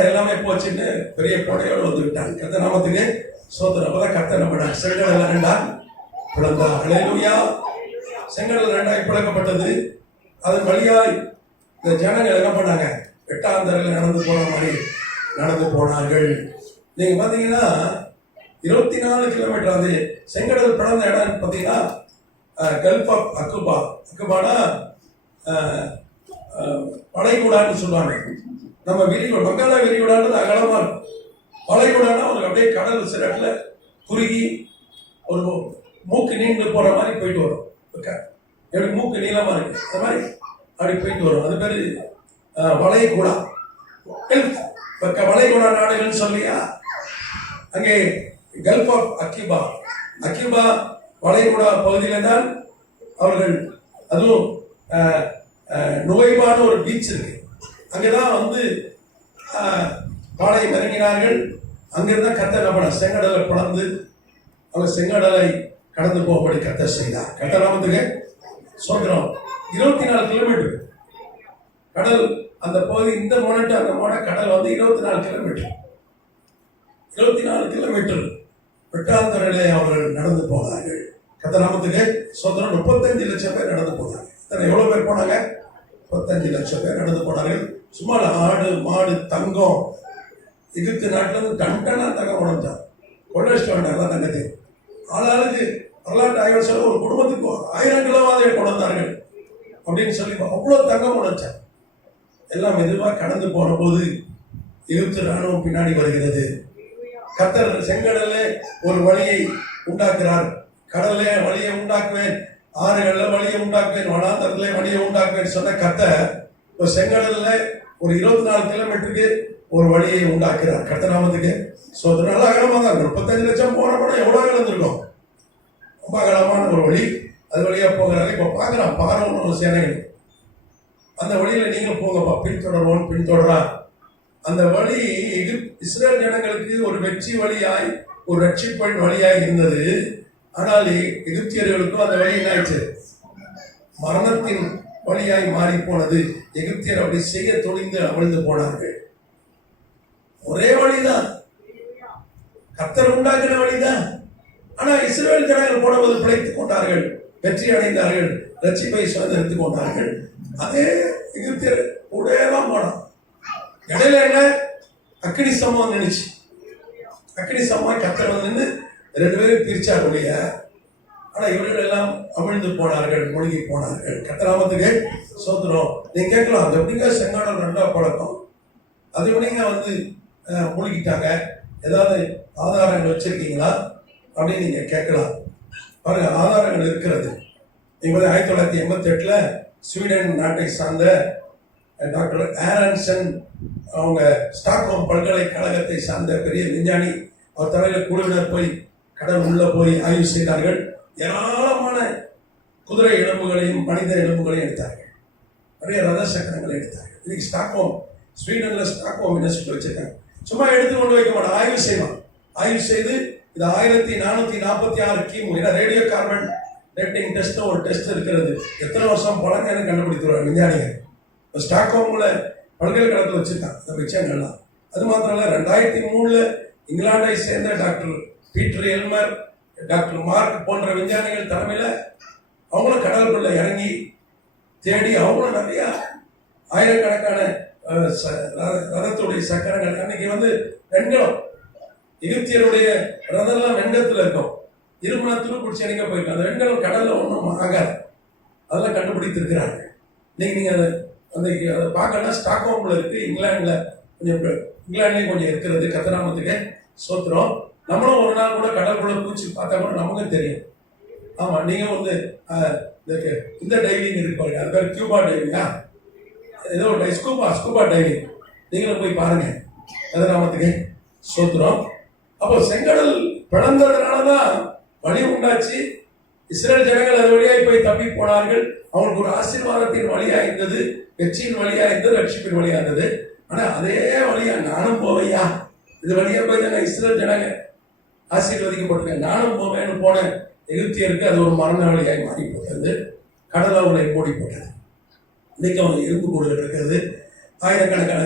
எல்லாமே போச்சுன்னு பெரிய கொடையோடு வந்து விட்டாங்க. கர்த்தர் நாமத்துக்கு சோதனை. அப்பதான் கர்த்தர் என்ன பண்ணாங்க? செங்கடல் 2ஆ பிளந்தா. அல்லேலூயா. செங்கடல் 2ஆய் பிளக்கப்பட்டது. அதன் வழியாய் இந்த ஜனங்கள் என்ன பண்ணாங்க, வெட்டாந்தரையில் நடந்து போன மாதிரி நடந்து போனார்கள். நீங்க பாத்தீங்கன்னா 24 கிலோமீட்டர் அது செங்கடல் பிறந்த இடம் பார்த்தீங்கன்னா கல்ஃப் ஆஃப் அக்குபா. அக்குபானா வளைகுடான்னு சொல்லுவாங்க. நம்ம விரிகுடா, வங்காள விரிகுடான்றது அகலமா இருக்கும். வளைகுடானா ஒரு அப்படியே கடல் சில இடத்துல குறுகி ஒரு மூக்கு நீண்டு போற மாதிரி போயிட்டு வரும். எப்படி மூக்கு நீளமா இருக்கு அந்த மாதிரி அப்படி போயிட்டு வரும். அது பேரு வளைகுடா. வளைகுடா நாடுகள்னு சொல்லியா, அங்கே கல்ஃப் ஆஃப் அக்யூபா, அக்யூபா வளைகுடா பகுதியில தான் அவர்கள், அதுவும் நுவைபான ஒரு பீச் இருக்கு, அங்கதான் வந்து பாளையம் இறங்கினார்கள். அங்கிருந்தா கர்த்தர் என்ன பண்ண, செங்கடலை பிளந்து அவர் செங்கடலை கடந்து போகும்படி கர்த்தர் செய்தார். கர்த்தர் நாமத்துக்கு சொல்றோம். 24 கிலோமீட்டர் கடல் அந்த பகுதி, இந்த மோனட்டு அந்த மோன கடல் வந்து 24 கிலோமீட்டர். 24 கிலோமீட்டர் வெட்டாந்தரையிலே அவர்கள் நடந்து போனார்கள். கர்த்தர் நாமத்துக்கு சொல்றோம். 35 லட்சம் பேர் நடந்து போனாங்க. எவ்வளவு பேர் போனாங்க? 35 லட்சம் பேர் நடந்து போனார்கள். சும்மா ஆடு மாடு தங்கம், எகிப்து நாட்டில இருந்து டன்டனா தங்கம் உடஞ்சான், கொள்ளடிச்சு வேண்டாம் தங்கத்தை. ஆளாளுக்கு வரலாற்று ஆய்வு சொல்ல ஒரு குடும்பத்துக்கு 1000 கிலோவாதே கொண்டார்கள் அப்படின்னு சொல்லி அவ்வளவு தங்கம் உடைச்சான். எல்லாம் மெதுவாக கடந்து போன போது எகிப்து ராணுவம் பின்னாடி வருகிறது. கர்த்தர் செங்கடலே ஒரு வழியை உண்டாக்குறார். கடல்லே வழியை உண்டாக்குவேன், ஆறுகள்ல வழியை உண்டாக்குவேன், வனாந்தரத்திலே வழியை உண்டாக்குவேன் சொன்ன கர்த்தர் ஒரு செங்கடல்ல ஒரு 24 கிலோமீட்டருக்கு ஒரு வழியை உண்டாக்குறார். கர்த்தர் நாமத்துக்கு சோதனை. நல்லா அகலமா தான் 35 லட்சம் போன படம் எவ்வளவு அகலந்திருக்கும், ரொம்ப அகலமான ஒரு வழி. அது வழியா போகிறாங்க. இப்ப பாக்குறான் பார்வோன் சேனைகள், அந்த வழியில நீங்க போங்கப்பா, பின்தொடர்வோம் பின்தொடரா. அந்த வழி இஸ்ரேல் ஜனங்களுக்கு ஒரு வெற்றி வழியாய், ஒரு ரட்சிப்பின் வழியாய் இருந்தது. ஆனால் எகிப்தியர்களுக்கும் அந்த வழி என்ன ஆயிடுச்சு, மரணத்தின் வழியாய் மாறி போனது. எகிப்தியர் அப்படி செய்ய துணிந்து அமிழ்ந்து போனார்கள். ஒரே வழிதான், கர்த்தர் உண்டாக்குற வழிதான். ஆனா இஸ்ரேல் ஜனங்கள் போனபோது பிழைத்துக் கொண்டார்கள், வெற்றி அடைந்தார்கள், ரட்சிப்பை சுதந்திரித்துக் கொண்டார்கள். அதே எகிப்தியர் கூடதான் போனான். இடையில என்ன, அக்னி சம்பவம் நினைச்சு, அக்னி சம்பவம் கர்த்தர் வந்து 2 பேரும் பிரிச்சார் ஒழிய. ஆனா இவர்கள் எல்லாம் அமிழ்ந்து போனார்கள், மூழ்கி போனார்கள். கர்த்தராமத்துக்கு சோதரம். நீங்க கேட்கலாம், அது எப்படிங்க செங்காடம் 2 பழக்கம், அது எப்படிங்க வந்து மூழ்கிட்டாங்க, ஏதாவது ஆதாரங்கள் வச்சிருக்கீங்களா அப்படின்னு நீங்க கேட்கலாம். பாருங்க, ஆதாரங்கள் இருக்கிறது. 1988 ஸ்வீடன் நாட்டை சார்ந்த டாக்டர் ஆரன்சன், அவங்க ஸ்டாக்ஹோம் பல்கலைக்கழகத்தை சார்ந்த பெரிய விஞ்ஞானி, அவர் தலையில குழுவினர் போய் கடல் உள்ள போய் ஆய்வு செய்தார்கள். ஏராளமான குதிரை எலும்புகளையும் மனித எலும்புகளையும் எடுத்தார்கள். நிறைய ரத சக்கரங்களை எடுத்தார்கள். இன்னைக்கு ஸ்டாக்ஹோம், ஸ்வீடன்ல ஸ்டாக்ஹோம் யூனிவர்சிட்டி வச்சிருக்காங்க. சும்மா எடுத்து கொண்டு வைக்க மாட்டோம், ஆய்வு செய்வான். ஆய்வு செய்து இது 1446 கிமு, ரேடியோ கார்பன் டேட்டிங் டெஸ்ட் ஒரு டெஸ்ட் இருக்கிறது. எத்தனை வருஷம் பழங்கன்னு கண்டுபிடித்துருவாங்க விஞ்ஞானிகள். ஸ்டாக்ஹோம்ல பல்கலைக்கழகத்தில் வச்சிருக்காங்க இந்த விஷயங்கள்லாம். அது மாத்திரம் இல்ல, 2003 இங்கிலாந்தை சேர்ந்த doctor Peter Elmer, doctor mark போன்ற விஞ்ஞானிகள் தலைமையில அவங்களும் கடலுக்குள்ள இறங்கி தேடி, அவங்களும் நிறைய ஆயிரக்கணக்கான ரதத்துடைய சக்கரங்கள். அன்னைக்கு வந்து வெண்கலம், எகிப்தியருடைய ரதம்லாம் வெண்கலத்துல இருக்கும், இருமண துருப்பிடிச்சு எங்க போயிருக்கும். அந்த வெண்கலம் கடல்ல ஒன்றும் ஆகாது, அதெல்லாம் கண்டுபிடித்திருக்கிறாங்க. நீங்க அதை பார்க்கணும்னா ஸ்டாக்ஹோம்ல இருக்கு, இங்கிலாந்துல கொஞ்சம், இங்கிலாந்துலயும் கொஞ்சம் இருக்கிறது. கர்த்தராமத்துக்கு சோத்திரம். நம்மளும் ஒரு நாள் கூட கடற்குள்ள பூச்சி பார்த்தா கூட நமக்கும் தெரியும். ஆமா, நீங்க வந்து இந்த டைவிங் இருக்கு பாருங்க, அது பேர் கியூபா டைவிங்கா, ஏதோ ஸ்கூபா டைவிங், நீங்களும் போய் பாருங்க. கர்த்தராமத்துக்கு சோத்திரம். அப்போ செங்கடல் பிளந்ததுனாலதான் வழி உண்டாச்சு. இஸ்ரேல் ஜனங்கள் அது வழியாய் போய் தப்பி போனார்கள். அவங்களுக்கு ஒரு ஆசீர்வாதத்தின் வழியா இருந்தது, வெற்றியின் வழியா இருந்தது, ரட்சிப்பின் வழியா இருந்தது. ஆனா அதே வழியா நானும் போவையா, இது வழியா போய் தானே இஸ்ரேல் ஜனங்க ஆசீர்வதிக்கப்பட்டிருக்கேன், நானும் போவேன்னு போன எகிப்தியருக்கு அது ஒரு மரண வழியாய் மாறி போகிறது. கடல் அவங்களை மூடி போட்டது. இன்னைக்கு அவங்க எலும்பு கூடுகள் இருக்கிறது, ஆயிரக்கணக்கான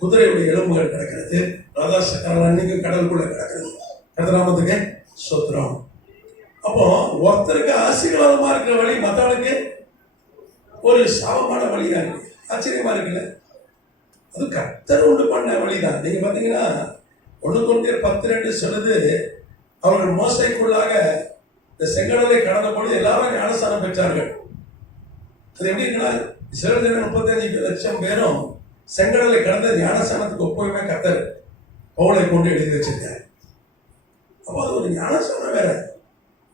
குதிரையுடைய எலும்புகள் கிடக்கிறது, ரத சக்கரம் அன்னைக்கு கடலுக்குள்ள கிடக்கிறது. கர்த்தராமத்துக்கு சோத்திரம். அப்போ ஒருத்தருக்கு ஆசீர்வாதமா இருக்கிற வழி மற்றவனுக்கு ஒரு சாபமான வழியா இருக்கு. ஆச்சரியமா இருக்குல்ல? அது கர்த்தர் உண்டு பண்ண வழிதான். நீங்க பாத்தீங்கன்னா 1 கொரிந்தியர் 10:2 சொல்லுது, அவர்கள் மோசைக்குள்ளாக இந்த செங்கடலை கடந்த பொழுது எல்லாரும் ஞானஸ்தானம் பெற்றார்கள். அது எப்படி இருக்குன்னா, இஸ்ரவேல் ஜனங்கள் 35 லட்சம் பேரும் செங்கடலை கடந்த ஞானஸ்தானத்துக்கு ஒப்புமே கர்த்தர் பவுலை கொண்டு எழுதி வச்சிருக்காரு. அப்போ அது ஒரு ஞானஸ்தானம் வேற,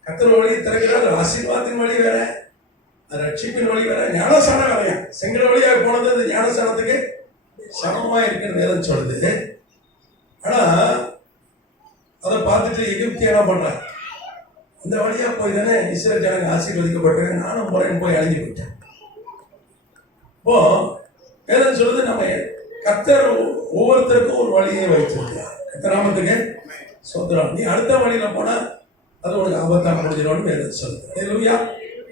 கர்த்தர் வழி திறக்கிறார், ஆசீர்வாதத்தின் வழி வேற, ரட்சிப்பின் வழி வேற, ஞானஸ்தானம் வேறையா. செங்கட வழியாக போனது அந்த ஞானஸ்தானத்துக்கு சமமா இருக்குன்னு வேதம் சொல்லுது. ஆனா அதை பார்த்துட்டு எகிப்தி என்ன பண்றாங்க, இந்த வழியா போய் தானே இஸ்ரவேல் ஜனங்க ஆசீர்வதிக்கப்பட்டாங்க, நானும் முறையும் போய் அழிஞ்சு போயிட்டேன். இப்போ வேதம் சொல்லுது, நம்ம கர்த்தர் ஒவ்வொருத்தருக்கும் ஒரு வழியை வைத்திருக்கிறார். கர்த்தர் நாமத்துக்கு சோதரம். நீ அடுத்த வழியில போனா அது உனக்கு ஆபத்தா முடிஞ்சிடும் வேதம் சொல்லுது. இல்லையா?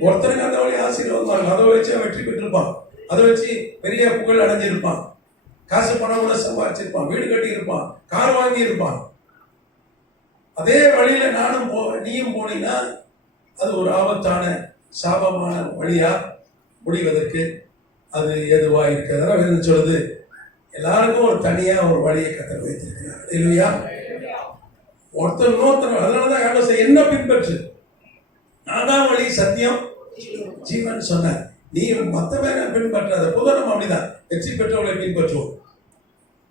ஒருத்தருக்கு அந்த வழி ஆசீர்வாதமா இருக்கும், அதை வச்சு வெற்றி பெற்றிருப்பான், அதை வச்சு பெரிய புகழ் அடைஞ்சிருப்பான், காசு பணம் கூட சம்பாதிச்சிருப்பான், வீடு கட்டி இருப்பான், கார் வாங்கி இருப்பான். அதே வழியில நானும் நீயும் போனீங்கன்னா அது ஒரு ஆபத்தான சாபமான வழியா முடிவதற்கு அது எதுவா இருக்கிறதா வேதம் சொல்லுது. எல்லாருக்கும் ஒரு தனியா ஒரு வழியை கர்த்தர் வைத்திருக்கிறார். இல்லையா? ஒருத்தர் இன்னொருத்தர், அதனாலதான் காரணம் என்ன பின்பற்று, நான் தான் வழி சத்தியம் ஜீவன் சொன்னார். நீ மற்ற பேரை பின்பற்றாத. பொது நம்ம அப்படிதான் வெற்றி பெற்றவர்களை பின்பற்றுவோம்.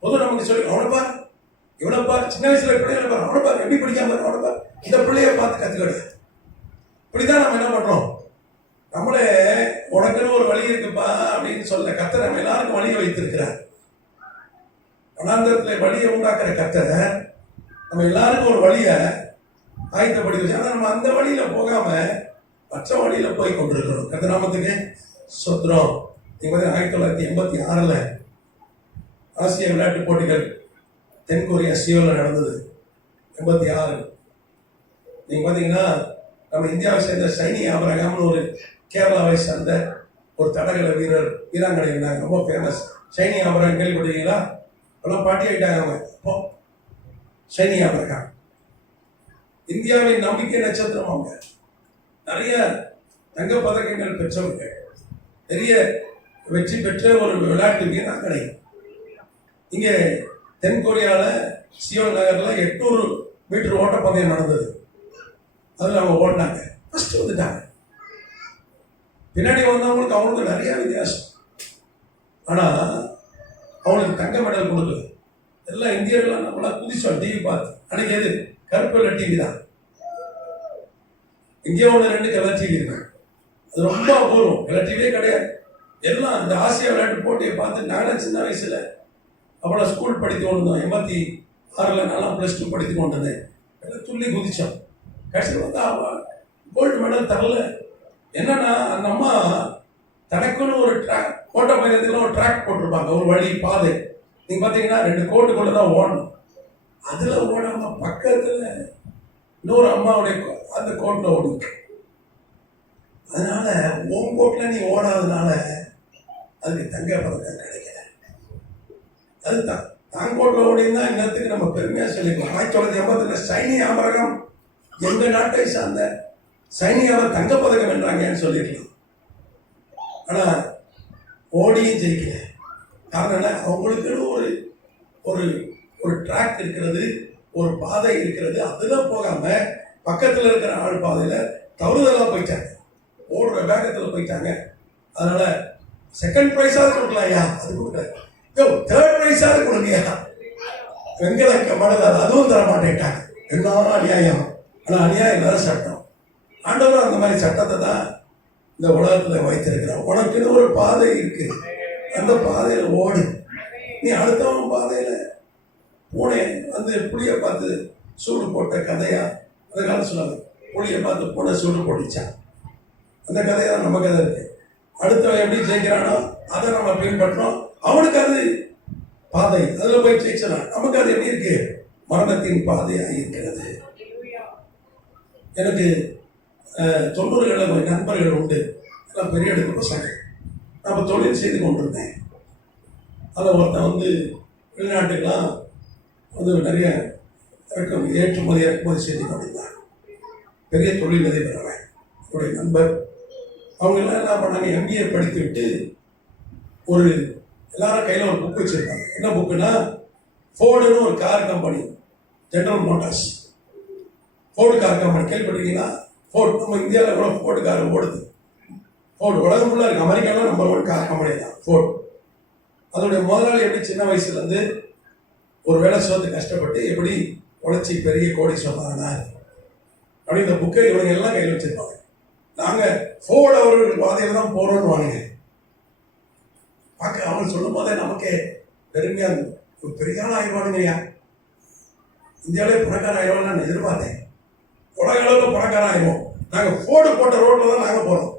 பொது நமக்கு சொல்லி அவனப்பா இவனப்பா, சின்ன வயசுல பிள்ளைகளை பாரு, அவனப்பா எப்படி பிடிக்காம அவனப்பா, இந்த பிள்ளைய பார்த்து கத்துக்கிட. இப்படிதான் நம்ம என்ன பண்றோம், நம்மளே உனக்குன்னு ஒரு வழி இருக்குப்பா அப்படின்னு சொல்ல கர்த்தர் நம்ம எல்லாருக்கும் வழியை வைத்திருக்கிறார். வனாந்தரத்துல வழியை உண்டாக்குற கர்த்தர் நம்ம எல்லாருக்கும் ஒரு வழியை ஆயத்தப்படுத்தி வச்சு, ஆனா நம்ம அந்த வழியில போகாம மற்ற வழியில போய் கொண்டிருக்கிறோம். கர்த்தர் நாமத்துக்கு ஸ்தோத்திரம். 1986 ஆசிய விளையாட்டுப் போட்டிகள் தென் கொரியா சியோல்ல நடந்தது. 86 நீங்க பாத்தீங்கன்னா நம்ம இந்தியாவை சேர்ந்த ஷைனி ஆபரகாம்னு ஒரு கேரளாவை சேர்ந்த ஒரு தடகள வீராங்கனை இருந்தாங்க, ரொம்ப ஃபேமஸ். ஷைனி ஆபரகம் கேள்விப்பட்டிருக்கீங்களா? எல்லாம் பாட்டி ஆயிட்டாங்க அவங்க. அப்போ ஷைனி ஆபரகம் இந்தியாவின் நம்பிக்கை நட்சத்திரம். அவங்க நிறைய தங்க பதக்கங்கள் பெற்றவங்க, பெரிய வெற்றி பெற்ற ஒரு விளையாட்டு வீராங்கனை. இங்கே தென் கொரியால சியோல் நகர்ல 800 மீட்டர் ஓட்டப்பந்தயம் நடந்தது. அதுல அவங்க ஓடினாங்க, ஃபர்ஸ்ட் வந்துட்டாங்க. பின்னாடி வந்தவங்களுக்கு அவங்களுக்கு நிறைய வித்தியாசம். ஆனா அவங்களுக்கு தங்க மெடல் கொடுக்கல. எல்லாம் இந்தியர்கள் நம்மளா குதிச்சோம் டிவி பார்த்து. அன்னைக்கு எது கருப்பு டிவி தான், இங்கே 1-2 கலர் டிவி இருக்கு. அது ரொம்ப அபூர்வம், கலர் டிவியே கிடையாது. எல்லாம் இந்த ஆசிய விளையாட்டு போட்டியை பார்த்து நானும் சின்ன வயசுல அப்புறம் ஸ்கூல் படித்து கொண்டிருந்தோம். 86 நானும் +2 படித்து கொண்டிருந்தேன். எல்லாம் துள்ளி குதிச்சோம். கடைசியில் வந்து கோல்டு மெடல் தரல. என்னன்னா அந்த அம்மா தனக்குன்னு ஒரு ட்ராக், ஓட்ட பந்தயத்துல ஒரு ட்ராக் போட்டிருப்பாங்க, ஒரு வழி பாதை. நீங்க பாத்தீங்கன்னா 2 கோட்டுக்குள்ள தான் ஓடணும். அதுல ஓடாம பக்கத்துல இன்னொரு அம்மாவுடைய அந்த கோட்டில் ஓடுச்சு. அதனால உன் கோட்டில் நீ ஓடாதனால அதுக்கு தங்க பதக்கம் கிடைக்கல. அதுதான் தாங்கோட்டில் ஓடினா இன்னத்துக்கு நம்ம பெருமையா சொல்லிக்கலாம். 1980 ஷைனி ஆபரகம் எங்க நாட்டை சார்ந்த ஷைனி அவர் தங்கப்பதக்கம் வென்றாங்கன்னு சொல்லிருக்கலாம். ஆனா ஓடியும் ஜெயிக்கல. காரணம் என்ன? அவங்களுக்கு ஒரு ஒரு ஒரு ட்ராக் இருக்கிறது, ஒரு பாதை இருக்கிறது. அதுல போகாம பக்கத்துல இருக்கிற ஆள் பாதையில தவறுதலா போயிட்டாங்க, ஓடுற வேகத்துல போயிட்டாங்க. அதனால செகண்ட் பிரைஸாவது கொடுக்கலாம் ஐயா, அது கொடுக்கல. தேர்ட் பிரைஸாவது கொடுங்கயா, வெங்கல மடல் அதுவும் தர மாட்டேன்ட்டாங்க. என்ன அநியாயம். ஆனா அநியாயம் இல்லாத சட்டம். ஆண்டவர் அந்த மாதிரி சட்டத்தை தான் இந்த உலகத்துல வைத்திருக்கிறார். உனக்குன்னு ஒரு பாதை இருக்கு, அந்த பாதையில ஓடு. நீ அடுத்தவன் பாதையில பூனை வந்து புளிய பார்த்து சூடு போட்ட கதையா அந்த காலம் சொன்னாங்க. புளிய பார்த்து பூனை சூடு போட்டுச்சான். அந்த கதையா நம்ம கதை இருக்கு. அடுத்தவன் எப்படி ஜெயிக்கிறானோ அதை நம்ம பின்பற்றோம். அவனுக்கு அது பாதை, அதுல போய் ஜெயிச்சலாம். நமக்கு அது எப்படி இருக்கு? மரணத்தின் பாதையா இருக்கிறது. எனக்கு 90களில் நண்பர்கள் உண்டு, எல்லாம் பெரிய எடுக்க பசங்க. நம்ம தொழில் செய்து கொண்டிருந்தேன். அதில் ஒருத்தன் வந்து வெளிநாட்டுக்கெல்லாம் வந்து நிறைய ஏற்றுமதி இறக்குமதி செய்து கொண்டிருந்தான். பெரிய தொழில் அதிபர் அவன், என்னுடைய நண்பர். அவங்க எல்லாம் என்ன பண்ணாங்க, எம்பிஏ படித்து விட்டு ஒரு எல்லாரும் கையில் ஒரு புக் வச்சுருக்காங்க. என்ன புக்குன்னா, ஃபோர்டுன்னு ஒரு car company, general Motors, Ford car company கேள்விப்பட்டிருக்கீங்களா? ஃபோர்டு நம்ம இந்தியாவில் கூட ஃபோர்டு கார் ஓடுது. ஃபோர்டு உலகம் ஃபுல்லாக இருக்குது. அமெரிக்காவில் நம்பர் 1 கார் கம்பெனி தான் ஃபோர்டு. அதோடைய முதலாளி எப்படி சின்ன வயசுலேருந்து ஒரு வேலை சோத்து கஷ்டப்பட்டு எப்படி உழைச்சி பெரிய கோடீஸ்வரன் ஆனார் அப்படி இந்த புக்கை இவங்க எல்லாம் கையில் வச்சிருப்பாங்க. நாங்கள் ஃபோர்டு அவர்கள் பாதையில் தான் போகிறோன்னு வாங்க பார்க்க அவங்க சொல்லும் போதே நமக்கே பெருமையாக இருந்தது. ஒரு பெரிய ஆள் ஆயிடுவானுங்கய்யா, இந்தியாவிலே பணக்காரன் ஆயிடுவான்னு நான் எதிர்பார்த்தேன். உலக அளவில் பணக்காரன் ஆயிடுவோம், நாங்கள் ஃபோர்டு போட்ட ரோட்டில் தான் நாங்கள் போகிறோம்,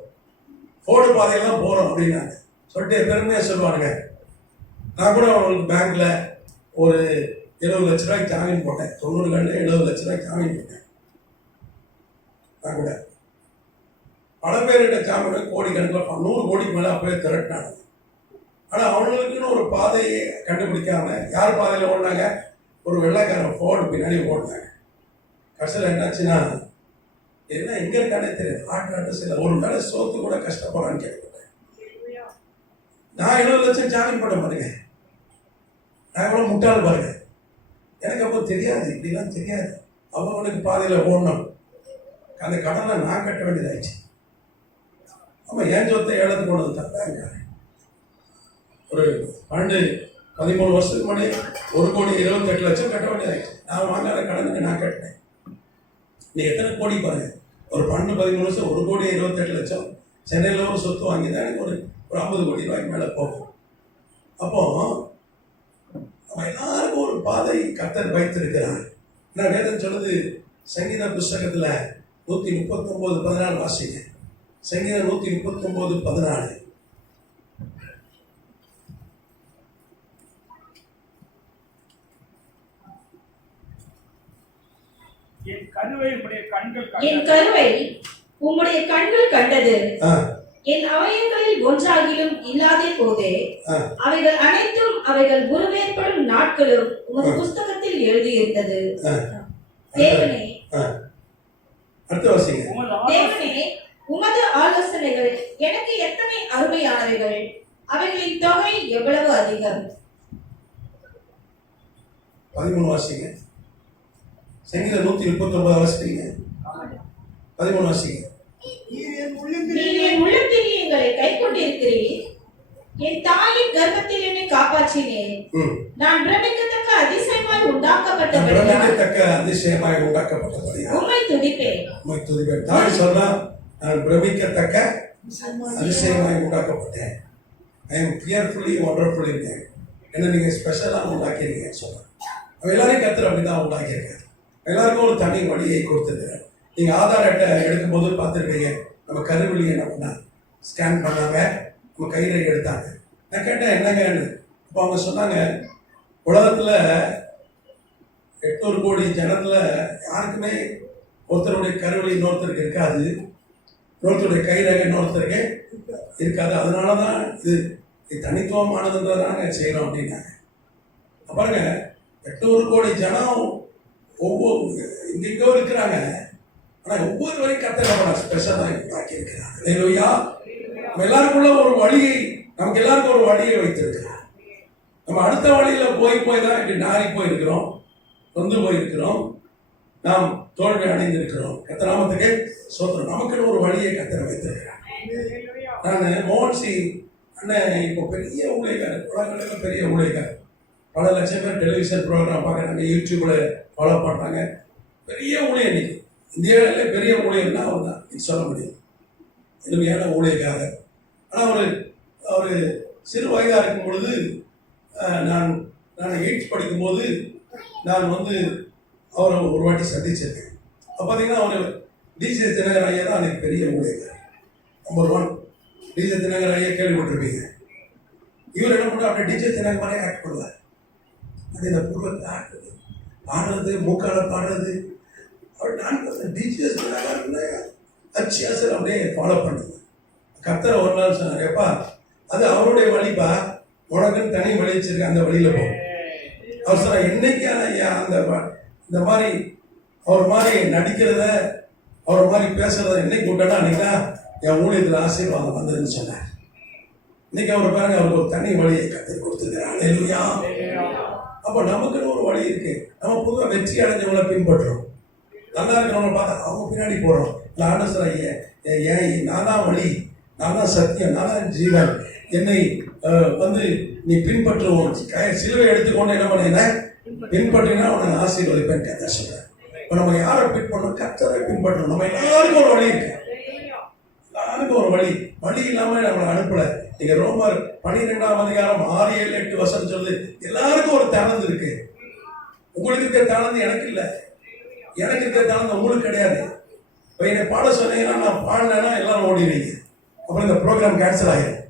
ஃபோர்டு பாதையில் தான் போகிறோம் அப்படின்னாங்க சொல்லிட்டு பெருமையாக சொல்லுவானுங்க. நான் கூட அவங்களுக்கு பேங்க்கில் ஒரு 70 லட்ச ரூபாய்க்கு ஜாமீன் போட்டேன். 90 70 லட்ச ரூபாய்க்கு ஜாமீன் போட்டேன். நான் கூட பல பேர்கிட்ட ஜாமீன் கோடி கணக்கில் 100 கோடிக்கு மேலே அப்பவே திரட்டினாங்க. ஆனால் அவங்களுக்குன்னு ஒரு பாதையை கண்டுபிடிக்காம யார் பாதையில் ஓடினாங்க, ஒரு வெள்ளைக்காரன் ஃபோர்டு பின்னாடி ஓடினாங்க. கடைசியில் என்னாச்சுன்னா, என்ன எங்கே இருக்கானே தெரியாது, ஆட்டு அட்ரஸ் இல்லை, ஒரு வேலை சோத்து கூட கஷ்டப்படுறான்னு கேட்கப்பட்டேன். நான் 70 லட்சம் ஜாமீன் பண்ண பாருங்க, நான் கூட முட்டாள் பாருங்க. எனக்கு அப்போ தெரியாது, இப்படிலாம் தெரியாது. அவங்களுக்கு பாதையில் ஓடணும், அந்த கடனை நான் கட்ட வேண்டியதாச்சு. ஆமாம், என் சொத்தை ஏலத்துக்கு கொண்டு வந்து பேங்காரன் ஒரு 13 வருஷத்துக்கு முன்னாடி 1,28,00,000 கட்ட வேண்டியதாச்சு. நான் வாங்காத கடனுக்கு நான் கட்டினேன். நீ எத்தனை கோடி பாருங்க, ஒரு 13 வருஷம் 1,28,00,000 சென்னையில் ஒரு சொத்து வாங்கி தான் எனக்கு ஒரு 50 கோடி ரூபாய்க்கு மேலே போகும். அப்போ நம்ம எல்லாருக்கும் ஒரு பாதை கர்த்தர் வைத்திருக்கிறார். நான் வேதம் சொல்லுது, சங்கீத புஸ்தகத்தில் 139:14 வாசிங்க. சங்கீதம் 139:14. என் கருவை உம்முடைய கண்கள் கண்டது. என் அவயங்களில் ஒன்றாகிலும் இல்லாதே போதே அவைகள் அனைத்தும் அவைகள் உருவேற்படும் நாட்களும் உமது புஸ்தகத்தில் எழுதியிருந்தது. தேவனே, தேவனே, உமது ஆலோசனைகள் எனக்கு எத்தனை அருமையானவைகள், அவைகளின் தொகை எவ்வளவு அதிகம். 13 வாசிங்க. சங்கீதம் 139 வாசிக்கிறீங்க. 13 வாசிங்க. நீர் என் உள்ளத்திரியங்களை கை கொண்டிருக்கிறீர். என் தாயின் கர்ப்பத்தில் என்னை காப்பாற்றினேன். நான் பிரமிக்கத்தக்க அதிசயமாய் உண்டாக்கப்பட்டபடியால் உம்மை துதிப்பேன். தாய் சொல்றா, நான் பிரமிக்கத்தக்க அதிசயமாய் உண்டாக்கப்பட்டேன். ஐ எம் கிளியர்ஃபுல்லி ஒண்டர்ஃபுல்லி இருக்கேன். என்ன நீங்க ஸ்பெஷலாக உண்டாக்கிறீங்கன்னு சொல்றேன். எல்லாரையும் கர்த்தர் அப்படிதான் உண்டாக்கியிருக்காரு. எல்லாருக்கும் ஒரு தனி வழியை கொடுத்துருக்கிறார். நீங்கள் ஆதார் அட்டை எடுக்கும்போது பார்த்துருப்பீங்க, நம்ம கருவிலியை என்ன பண்ணாங்க, ஸ்கேன் பண்ணாங்க, நம்ம கையில் எடுத்தாங்க. நான் கேட்டேன் என்னங்கன்னு. இப்போ அவங்க சொன்னாங்க, உலகத்தில் 800 கோடி ஜனத்தில் யாருக்குமே ஒருத்தருடைய கருவிலி இன்னொருத்தருக்கு இருக்காது, இன்னொருத்தருடைய கைரேகை இன்னொருத்தருக்கு இருக்காது. அதனால தான் இது தனித்துவமானதுன்றதுனால செய்கிறோம் அப்படின்னாங்க. பாருங்க, 800 கோடி ஜனம் ஒவ்வொரு இங்கெங்கோ இருக்கிறாங்க. ஆனால் ஒவ்வொரு வரைக்கும் கர்த்தர் ஸ்பெஷலாக ஆக்கி இருக்கிறாங்க. இல்லையா? நம்ம எல்லாருக்குள்ள ஒரு வழியை, நமக்கு எல்லாருக்கும் ஒரு வழியை வைத்திருக்கிறார். நம்ம அடுத்த வழியில் போய் தான் இப்படி நாரி போயிருக்கிறோம், வந்து போயிருக்கிறோம், நாம் தோல்வி அடைந்திருக்கிறோம். கர்த்தர் நாமத்துக்கு சோத்திரம். நமக்குன்னு ஒரு வழியை கர்த்தர் வைத்திருக்கிறார். நான் மோகன்சி அண்ணன் இப்போ பெரிய ஊழியக்காரர், உலகளவில் பெரிய ஊழியக்காரர். பல லட்சம் பேர் டெலிவிஷன் ப்ரோக்ராம் பார்க்குறாங்க, யூடியூப்பில் ஃபாலோ பண்ணுறாங்க. பெரிய ஊழியர் இன்னைக்கு இந்தியாவிலே பெரிய ஊழியர்னா அவர் தான் நீ சொல்ல முடியும். எளிமையான ஊழியக்காரர். ஆனால் அவர் சிறு வயதாக இருக்கும் பொழுது, நான் 8th படிக்கும்போது நான் வந்து அவரை ஒரு வாட்டி சந்திச்சிருக்கேன். அப்போ பார்த்தீங்கன்னா அவர் டிஜே தினகர் ஐயா தான் எனக்கு பெரிய ஊழியக்காரர், நம்பர் 1. டிஜே தினகர் ஐயா கேள்விப்பட்டிருப்பீங்க. இவர் என்ன பண்ண, அப்படியே டிஜே தினகர் மாதிரியே ஆக்ட் பண்ணுவார். அது இந்த பூர்வத்தில் ஆடுறது, பாடுறது, மூக்கால பாடுறது. அவர் நான் டிஜே தினகர் அச்சியாசர் அப்படியே ஃபாலோ பண்ணுது. கர்த்தர் ஒரு நாள் சொன்னார், எப்பா அது அவருடைய வழிப்பா, உனக்குன்னு தனி வழி வச்சிருக்க, அந்த வழியில் போ. அவர் சொன்ன, என்னைக்கான ஐயா இந்த மாதிரி அவர் மாதிரி நடிக்கிறத, அவர் மாதிரி பேசுறத என்னைக்கு விட்டா அன்னைக்கு என் ஊழியத்தில் ஆசீர்வாதம் வந்ததுன்னு சொன்னார். இன்னைக்கு அவர் பாருங்க, அவருக்கு ஒரு தனி வழியை கற்றுக் கொடுத்துருக்கிறார். அல்லேலூயா. அப்போ நமக்குன்னு ஒரு வழி இருக்கு. நம்ம பொதுவாக வெற்றி அடைஞ்சவங்களை பின்பற்றுறோம். நல்லா இருக்கிறவங்க பார்த்தா அவங்க பின்னாடி போகிறோம். நான் சொல்றேன், ஏன் நான் தான் வழி, நான் தான் சத்தியம், நான் தான் ஜீவன், என்னை வந்து நீ பின்பற்றுவோம். சிலுவை எடுத்துக்கொண்டு என்ன பண்ணீங்கன்னா பின்பற்றினா உனக்கு ஆசீர்வதிப்பேன் கதை சொல்றேன். இப்போ நம்ம யாரை பின்பற்றணும்? கர்த்தரை பின்பற்றணும். நம்ம எல்லாருக்கும் ஒரு வழி இருக்கு. எல்லாருக்கும் ஒரு வழி. வழி இல்லாம நம்மளை அனுப்பல. நீங்க ரோமர் 12ஆம் அதிகாரம் 6, 7, 8 வசனம் சொல்லுது, எல்லாருக்கும் ஒரு தாளந்து இருக்கு. உங்களுக்கு இருக்க தாளந்து எனக்கு இல்லை, எனக்கு இருக்க தாளந்து உங்களுக்கு கிடையாது. இப்போ என்னை பாட சொன்னீங்கன்னா நான் பாடினேன்னா எல்லாரும் ஓடிடுவீங்க. அப்புறம் இந்த ப்ரோக்ராம் கேன்சல் ஆகிடும்.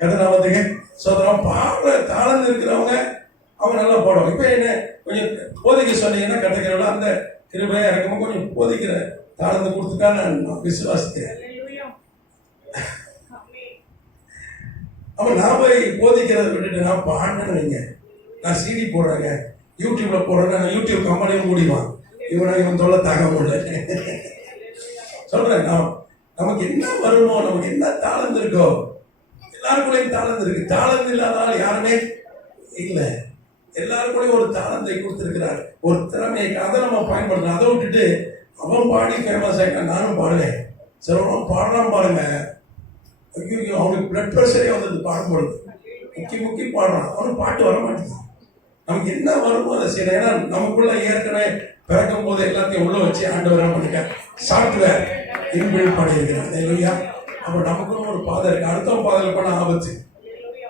கதனாவதுங்க சோதரம் பாடுற தாளந்து இருக்கிறவங்க அவங்க நல்லா பாடுவாங்க. இப்போ என்ன கொஞ்சம் போதிக்க சொன்னீங்கன்னா கற்றுக்கிறவங்க அந்த கிருபை இறக்கமாக கொஞ்சம் போதிக்கிற தாளந்து கொடுத்துட்டா நான் விசுவாசிக்கிறேன். அப்போ நான் போய் போதிக்கிறத விட்டுட்டு நான் பாடினேன்னு வைங்க, நான் சிடி போடுறேங்க, யூடியூப்ல போடுறேன், நான் யூடியூப் கம்பெனியும் முடிவான், இவன் தொல்லை தாங்க முடியல. சொல்றேன், நமக்கு என்ன வருமோ, நமக்கு என்ன தாளந்து இருக்கோ, எல்லாருக்குள்ளேயும் தாளந்து இருக்கு. தாளந்து இல்லாதால் யாருமே இல்லை. எல்லாருக்குள்ளேயும் ஒரு தாளந்தை கொடுத்துருக்கிறார், ஒரு திறமையை. அதை நம்ம பயன்படுத்தணும். அதை விட்டுட்டு அவன் பாடி ஃபேமஸ் ஆகிட்டான் நானும் பாடுவேன். சிலவனும் பாடுறான் பாருங்க, ஐயோ அவனுக்கு பிளட் ப்ரெஷரே வந்து பாடும்பொழுது முக்கி பாடுறான், அவனுக்கு பாட்டு வர மாட்டேங்குது. நமக்கு என்ன வருமோ அதை செய்யணும். ஏன்னா நமக்குள்ள ஏற்கனவே பிறக்கும் போது எல்லாத்தையும் உள்ள வச்சு ஆண்டவராக பண்ணிக்க சாஃப்ட்வேர் இன்பில்ட் பண்ணியிருக்கிறான். இல்லையா? அப்போ நமக்குன்னு ஒரு பாதை இருக்கு. அடுத்தவன் பாதையில் போன ஆபத்து.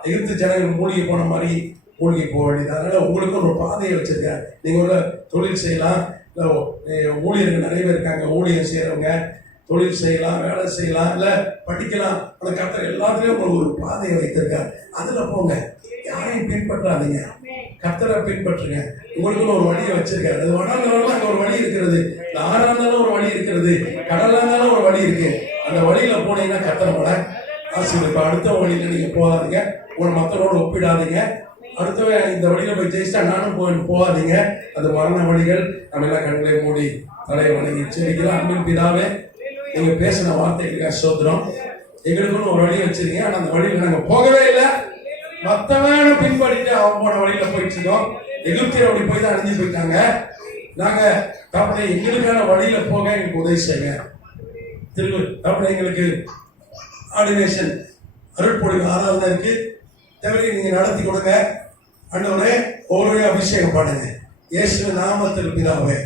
எதிர்த்து ஜனங்கள் மூழ்கி போன மாதிரி மூழ்கி போக வேண்டியது. அதனால உங்களுக்கு ஒரு பாதையை வச்சிருக்காரு. நீங்க உள்ள தொழில் செய்யலாம், ஊழியர்கள் நிறைய பேர் இருக்காங்க, ஊழியர் செய்யறவங்க தொழில் செய்யலாம், வேலை செய்யலாம், இல்லை படிக்கலாம். அந்த கர்த்தர் எல்லாத்துலேயும் உங்களுக்கு ஒரு பாதையை வைத்திருக்காரு. அதுல போங்க, யாரையும் பின்பற்றாதீங்க, கர்த்தரை பின்பற்றுங்க. உங்களுக்குன்னு ஒரு வழியை வச்சிருக்காரு. அது வனாந்தரம்லாம் அங்கே ஒரு வழி இருக்கிறது, ஆறா இருந்தாலும் ஒரு வழி இருக்கிறது, கடலா இருந்தாலும் ஒரு வழி இருக்கு. அந்த வழியில போனீங்கன்னா கர்த்தரோட ஆசீர்வாதம். அடுத்த வழியில நீங்க போகாதீங்க, உங்களை மற்றவரோடு ஒப்பிடாதீங்க. அடுத்தவன் இந்த வழியில போய் ஜெயிச்சா நானும் போகாதீங்க. அது மரண வழிகள். நம்ம எல்லாம் கண்களை மூடி தலையை வணங்கி செவிக்கலாம். அன்பின் பிதாவே, நீங்க பேசின வார்த்தைகளுக்காக ஸ்தோத்திரம். எங்களுக்குன்னு ஒரு வழியை வச்சிருக்கீங்க, ஆனா அந்த வழியில நாங்க போகவே இல்லை. மற்றவன பின்பற்றிட்டு அவன் போன வழியில போயிட்டு இருக்கோம். எகிப்தியர் அப்படி போய் தான் அழிஞ்சு போயிட்டாங்க. நாங்க தப்பை எங்களுக்கான வழியில போக எங்களுக்கு உதவி செய்யுங்க. திரும்ப தப்பை எங்களுக்கு ஆர்டினேஷன் அருட்பொழிவு ஆராதனை இருக்கு, தேவையை நீங்க நடத்தி கொடுங்க. ஆண்டவரே, ஒவ்வொரு அபிஷேகம் பண்ணுங்க. இயேசு நாமத்தில் பிதாவே.